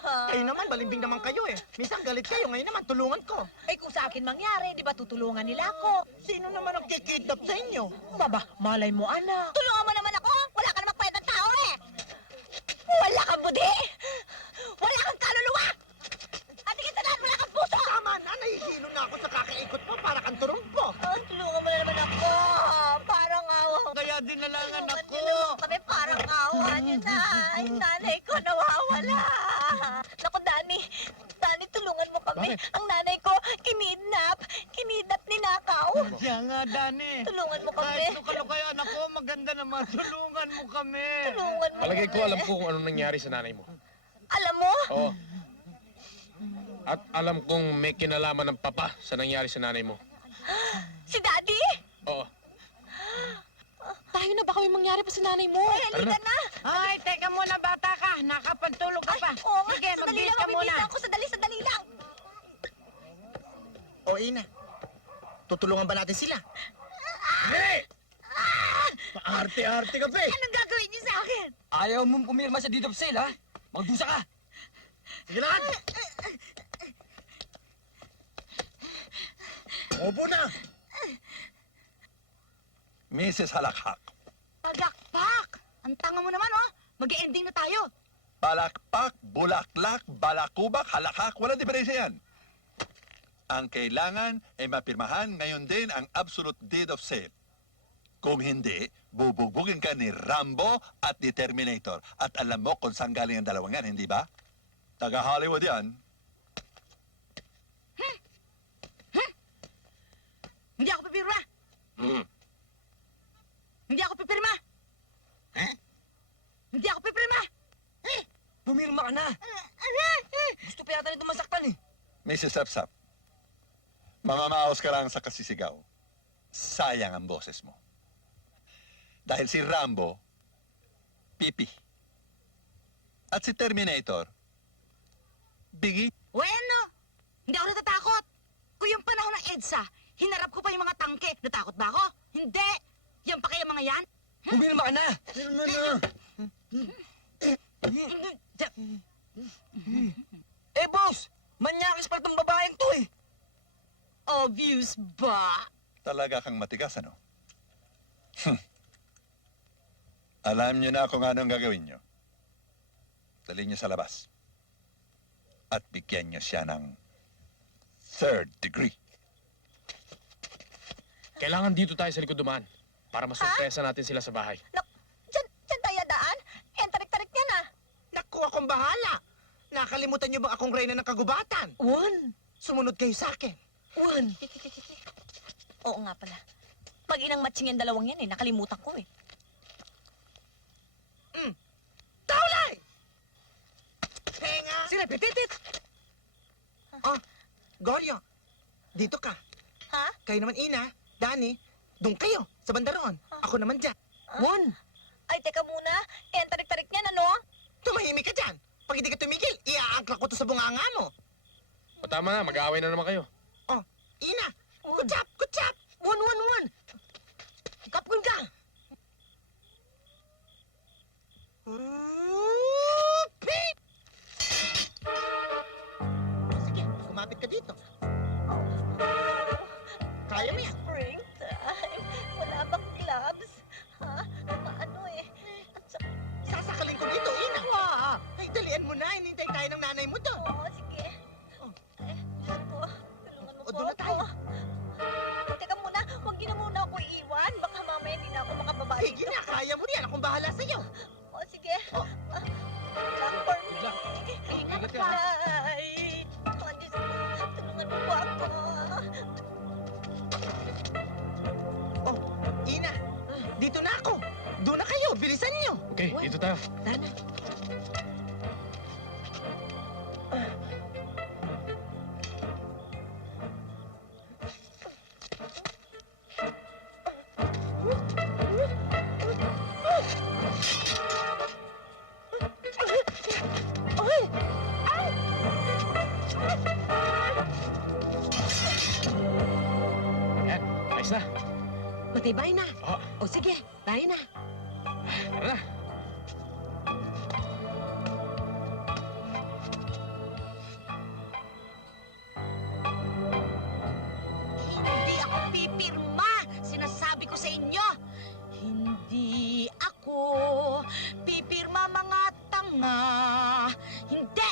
Kayo naman, balimbing naman kayo eh. Minsan galit kayo, ngayon naman tulungan ko. Ay kung sa akin mangyari, di ba tutulungan nila ako? Sino naman ang kikidnap sa inyo? Baba, malay mo anak. Tulungan mo naman ako. Wala ka namang kwentang tao eh. Wala kang budi. Wala kang kaluluwa. At higit sa lahat, wala kang puso. Tama na, nahihilo na ako sa kakaikot mo para kang turumpo. Tulungan mo na naman ako. Parang awa. kaya dinalangan ako. Kami parang awa niyo na. Yung nanay ko nawawala. Naku, Dani, tulungan mo kami. Bakit? Ang nanay ko, kinidnap ninakaw. Kaya nga, Dani. Tulungan mo kami. Kahit luka-luka yung anak ko, maganda naman. Tulungan mo kami. Tulungan mo Palagay ko kami. alam ko kung anong nangyari sa nanay mo. Alam mo? Oo. At alam kong may kinalaman ng papa sa nangyari sa nanay mo. Si Daddy? Oo. Tayo na baka may mangyari pa sa nanay mo. Ay, halika na. Ay, teka muna, bata ka. Nakapagtulog ka pa. Oo nga, Sige, sandali mag-gate lang, ka muna. mabibitan ko. Sandali lang. O, Ina, tutulungan ba natin sila? Paarte-arte ka pa eh. Anong gagawin niyo sa akin? Ayaw mong pumirma sa deed of sale, ha? Magdusa ka! Sige lang. Opo na. Mrs. Halakhak, Pagakpak! Ang tanga mo naman, oh. Mag-ending na tayo. palakpak, bulaklak, balakubak, halakhak, wala diferensya yan. Ang kailangan ay mapirmahan ngayon din ang absolute deed of sale. Kung hindi, bubugbugin ka ni Rambo at ni Terminator. At alam mo kung saan galing ang dalawang yan, hindi ba? Taga-Hollywood yan. Hindi ako pipirma. Hindi ako pipirma. Hindi ako pipirma. Pumirma ka na! Gusto pa yata nito masaktan, eh. Mrs. Sapsap, mamamaos ka lang sa kasisigaw. Sayang ang boses mo. Dahil si Rambo, pipi. At si Terminator, bigi. Bueno, hindi ako natatakot. Kung yung panahon ng EDSA, hinarap ko pa yung mga tangke. Natakot ba ako? Hindi. Yan pa kaya mga yan? Pumirma ka na! Eh, boss! Manyakis pa itong babaeng to, eh! Obvious ba? Talaga kang matigas, ano? Alam niyo na kung anong gagawin niyo. Dali niyo sa labas. at bigyan niyo siya ng 3rd degree. Kailangan dito tayo sa likod dumaan para masurpresa natin sila sa bahay. Diyan tayo daan? Tarik-tarik niya na. Naku, akong bahala. Nakalimutan niyo bang akong reyna ng kagubatan? Sumunod kayo sa akin. Oo nga pala. Pag inang matching yung dalawang yan nakalimutan ko Taulay! Tenga! Sila, Petitit! Oh, Goryo, dito ka. Ha? Kayo naman, Ina, Dani, doon kayo, sa banda roon. Ako naman dyan. Ay, teka muna. Tarik-tarik niyan, ano? Tumahimik ka dyan. Pag hindi ka tumigil, iaangkla ko to sa bunganga mo. O tama na, mag-aaway na naman kayo. Oh, Ina, kutsap, kutsap! Kapkun ka! Pip! Sige, kumapit ka dito. Kaya mo yan. Springtime. Wala bang gloves? Ha? Ano Sasakalin ko dito, Ina. Ay, dalian mo na. Hinintay tayo ng nanay mo doon. Oo, sige. Diyos ko, tulungan mo po doon na tayo. ako. Teka muna, huwag niyo na muna ako iiwan. Baka mamaya hindi na ako makababa dito. Sige na, kaya mo yan. Akong bahala sa'yo. O, sige. Clap for me. Ingat ka, ha? Ay, Diyos ko, tulungan mo po ako. Oh, Ina, dito na ako. Doon na kayo, bilisan niyo. Okay, dito tayo. Yan, ayos na. Matibay na. Oo. O sige, tayo na. Tara na. Hindi ako pipirma. Sinasabi ko sa inyo. Hindi ako pipirma, mga tanga. Hindi!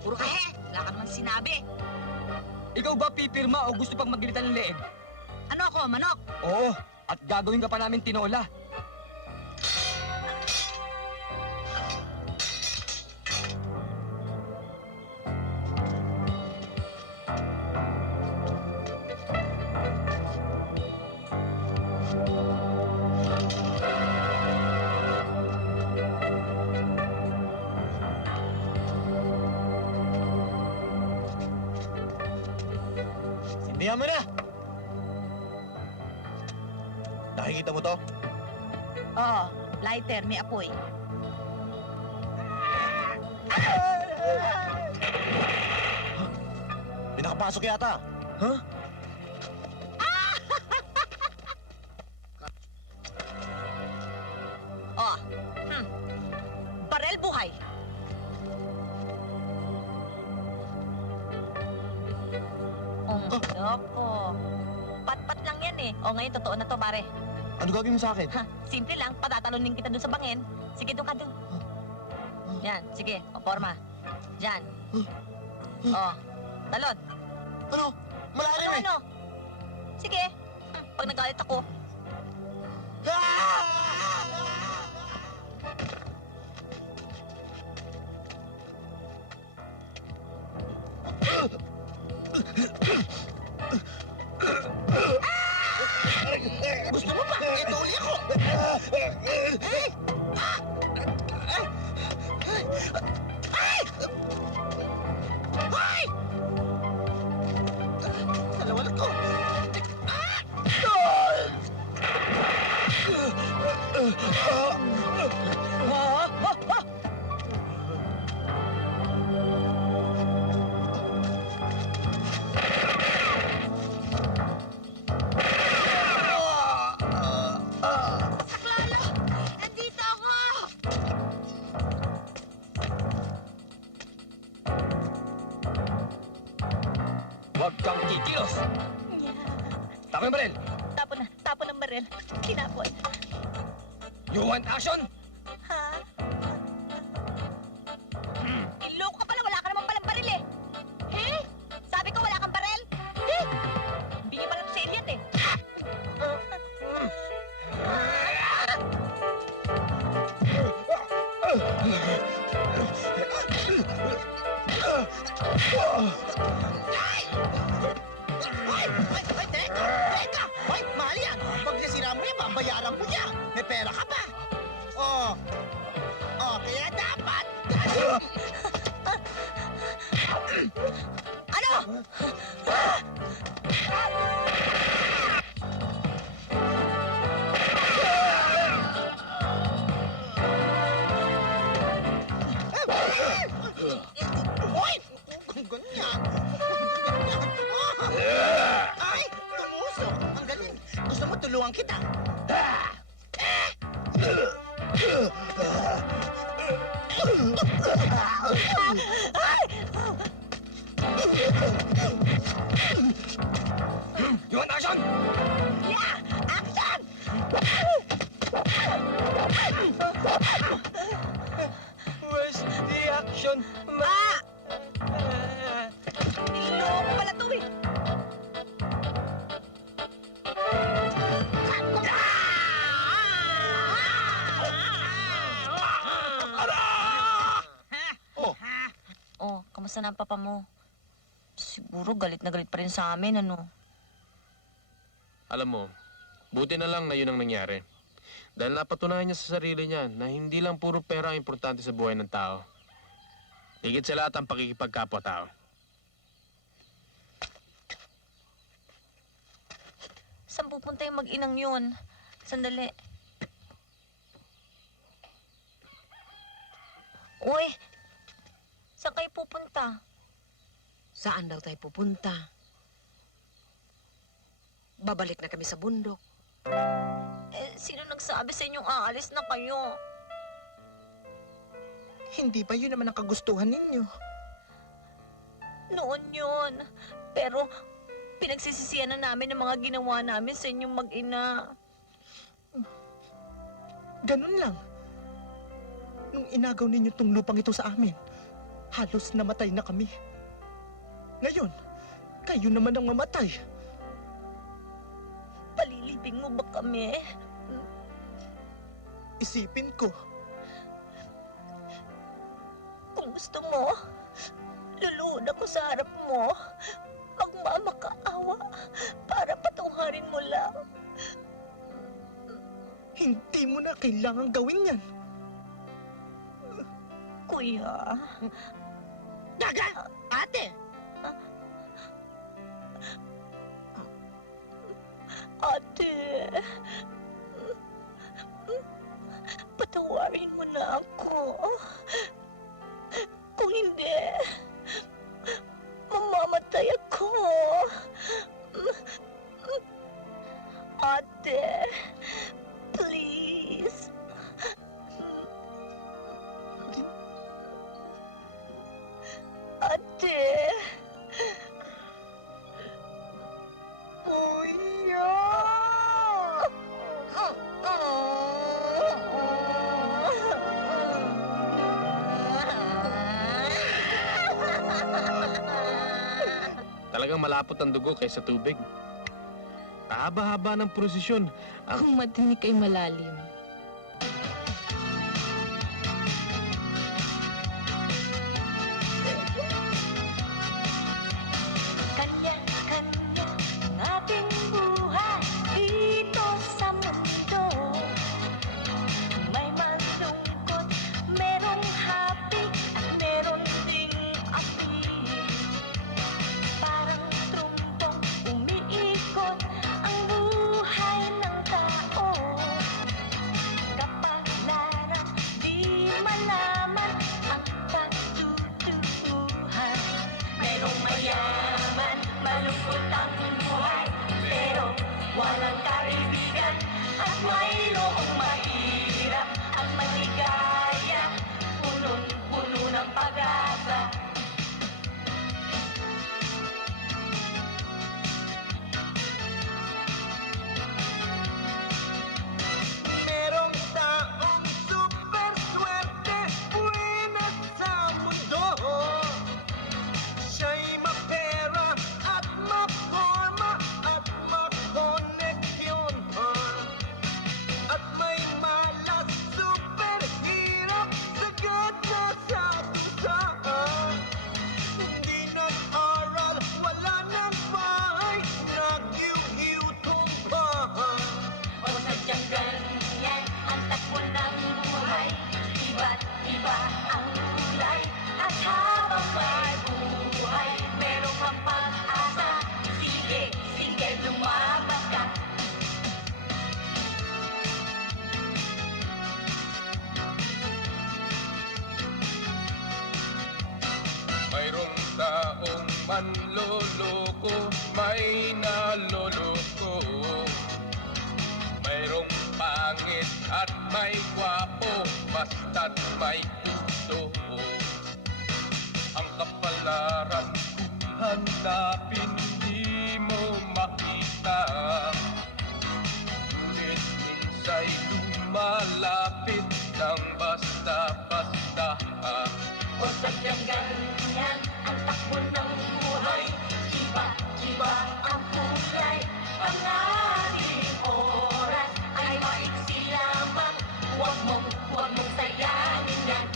Puro ka wala ka naman sinabi. Ikaw ba pipirma o gusto pang maglitan ng leeg? Ano ako, manok? Oo, at gagawin ka pa namin tinola. Sindihan mo na! Nakikita mo to? Oo, lighter, may apoy. May nakapasok yata. Huh? Oh, barel buhay. Loko. Pat-pat lang yan ngayon totoo na to, pare. Ano gagawin mo sa akin? Simple lang, patatalonin kita dun sa bangin. Sige, doon ka dun. Yan, sige, forma. Diyan. Talon. Ano? Malalim Ano? Sige. Pag nagalit ako. Gusto mo ba? Ito uli ako. Ay! Dalawa na ko. Nandito ako! Huwag kang kikilos! Tapos yung baril! Tapon ng barel. Tinapon. You want action? Ha? Iloko ka pala, wala ka naman palang baril eh. Eh? Sabi ko wala kang baril? Eh? Bingi pala sa alien eh. Ay, teka! Teka! Ay, mahal yan! Pag nasira mo yan, babayaran mo yan! May pera ka pa! Oh, kaya dapat... Ano? Uy! Kung ganyan! Ay! Tumusok! Ang galing! Gusto mo tulungan kita? You want action? Yeah! Action! Where's the action? Iloko pala to eh. Oh, kamusta na ang papa mo? Siguro galit na galit pa rin sa amin, ano? Alam mo, buti na lang na yun ang nangyari. Dahil napatunayan niya sa sarili niya na hindi lang puro pera ang importante sa buhay ng tao. Higit sa lahat ang pakikipagkapwa-tao. Saan pupunta yung mag-inang yun? Sandali. Uy! Saan kayo pupunta? Saan daw tayo pupunta? Babalik na kami sa bundok. Eh, sino nagsabi sa inyong aalis na kayo? Hindi ba yun naman ang kagustuhan ninyo? Noon yun. Pero, pinagsisisihan na namin ang mga ginawa namin sa inyong mag-ina. Ganun lang. Nung inagaw ninyo tong lupang ito sa amin, halos namatay na kami. Ngayon, kayo naman ang mamatay. Palilibing mo ba kami? Isipin ko. Kung gusto mo, luluhod ako sa harap mo. Magmamakaawa para patawarin mo lang. Hindi mo na kailangan gawin yan. Kuya. Daga! Ate! Ate. Patawarin mo na ako. Kung hindi, mamamatay ako. Ate, please. Ate. Kuya. Talagang malapot ang dugo kaysa tubig. Kahaba-haba ng prosesyon. Kung matinig ay malalim. Kanya-kanya ang ating buhay dito sa mundo. May malungkot, merong happy, at meron ding api. Parang trumpong umiikot ang buhay ng tao. taong manloloko, may naloloko. Mayroong pangit at may gwapo, basta't may puso. Ang kapalaran kung hanapin, di mo makita. Ngunit minsa'y lumalapit ng basta-basta. O sadyang ganyan ang takbo ng buhay. Iba-iba ang kulay. Ang ating oras ay maiksi lamang. Huwag mong sayangin yan.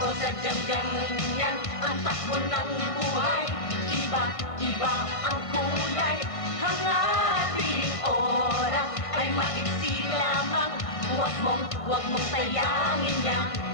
O sadyang ganyan ang takbo ng buhay. Iba-iba ang kulay. Ang ating oras ay maiksi lamang. Huwag mong sayangin yan.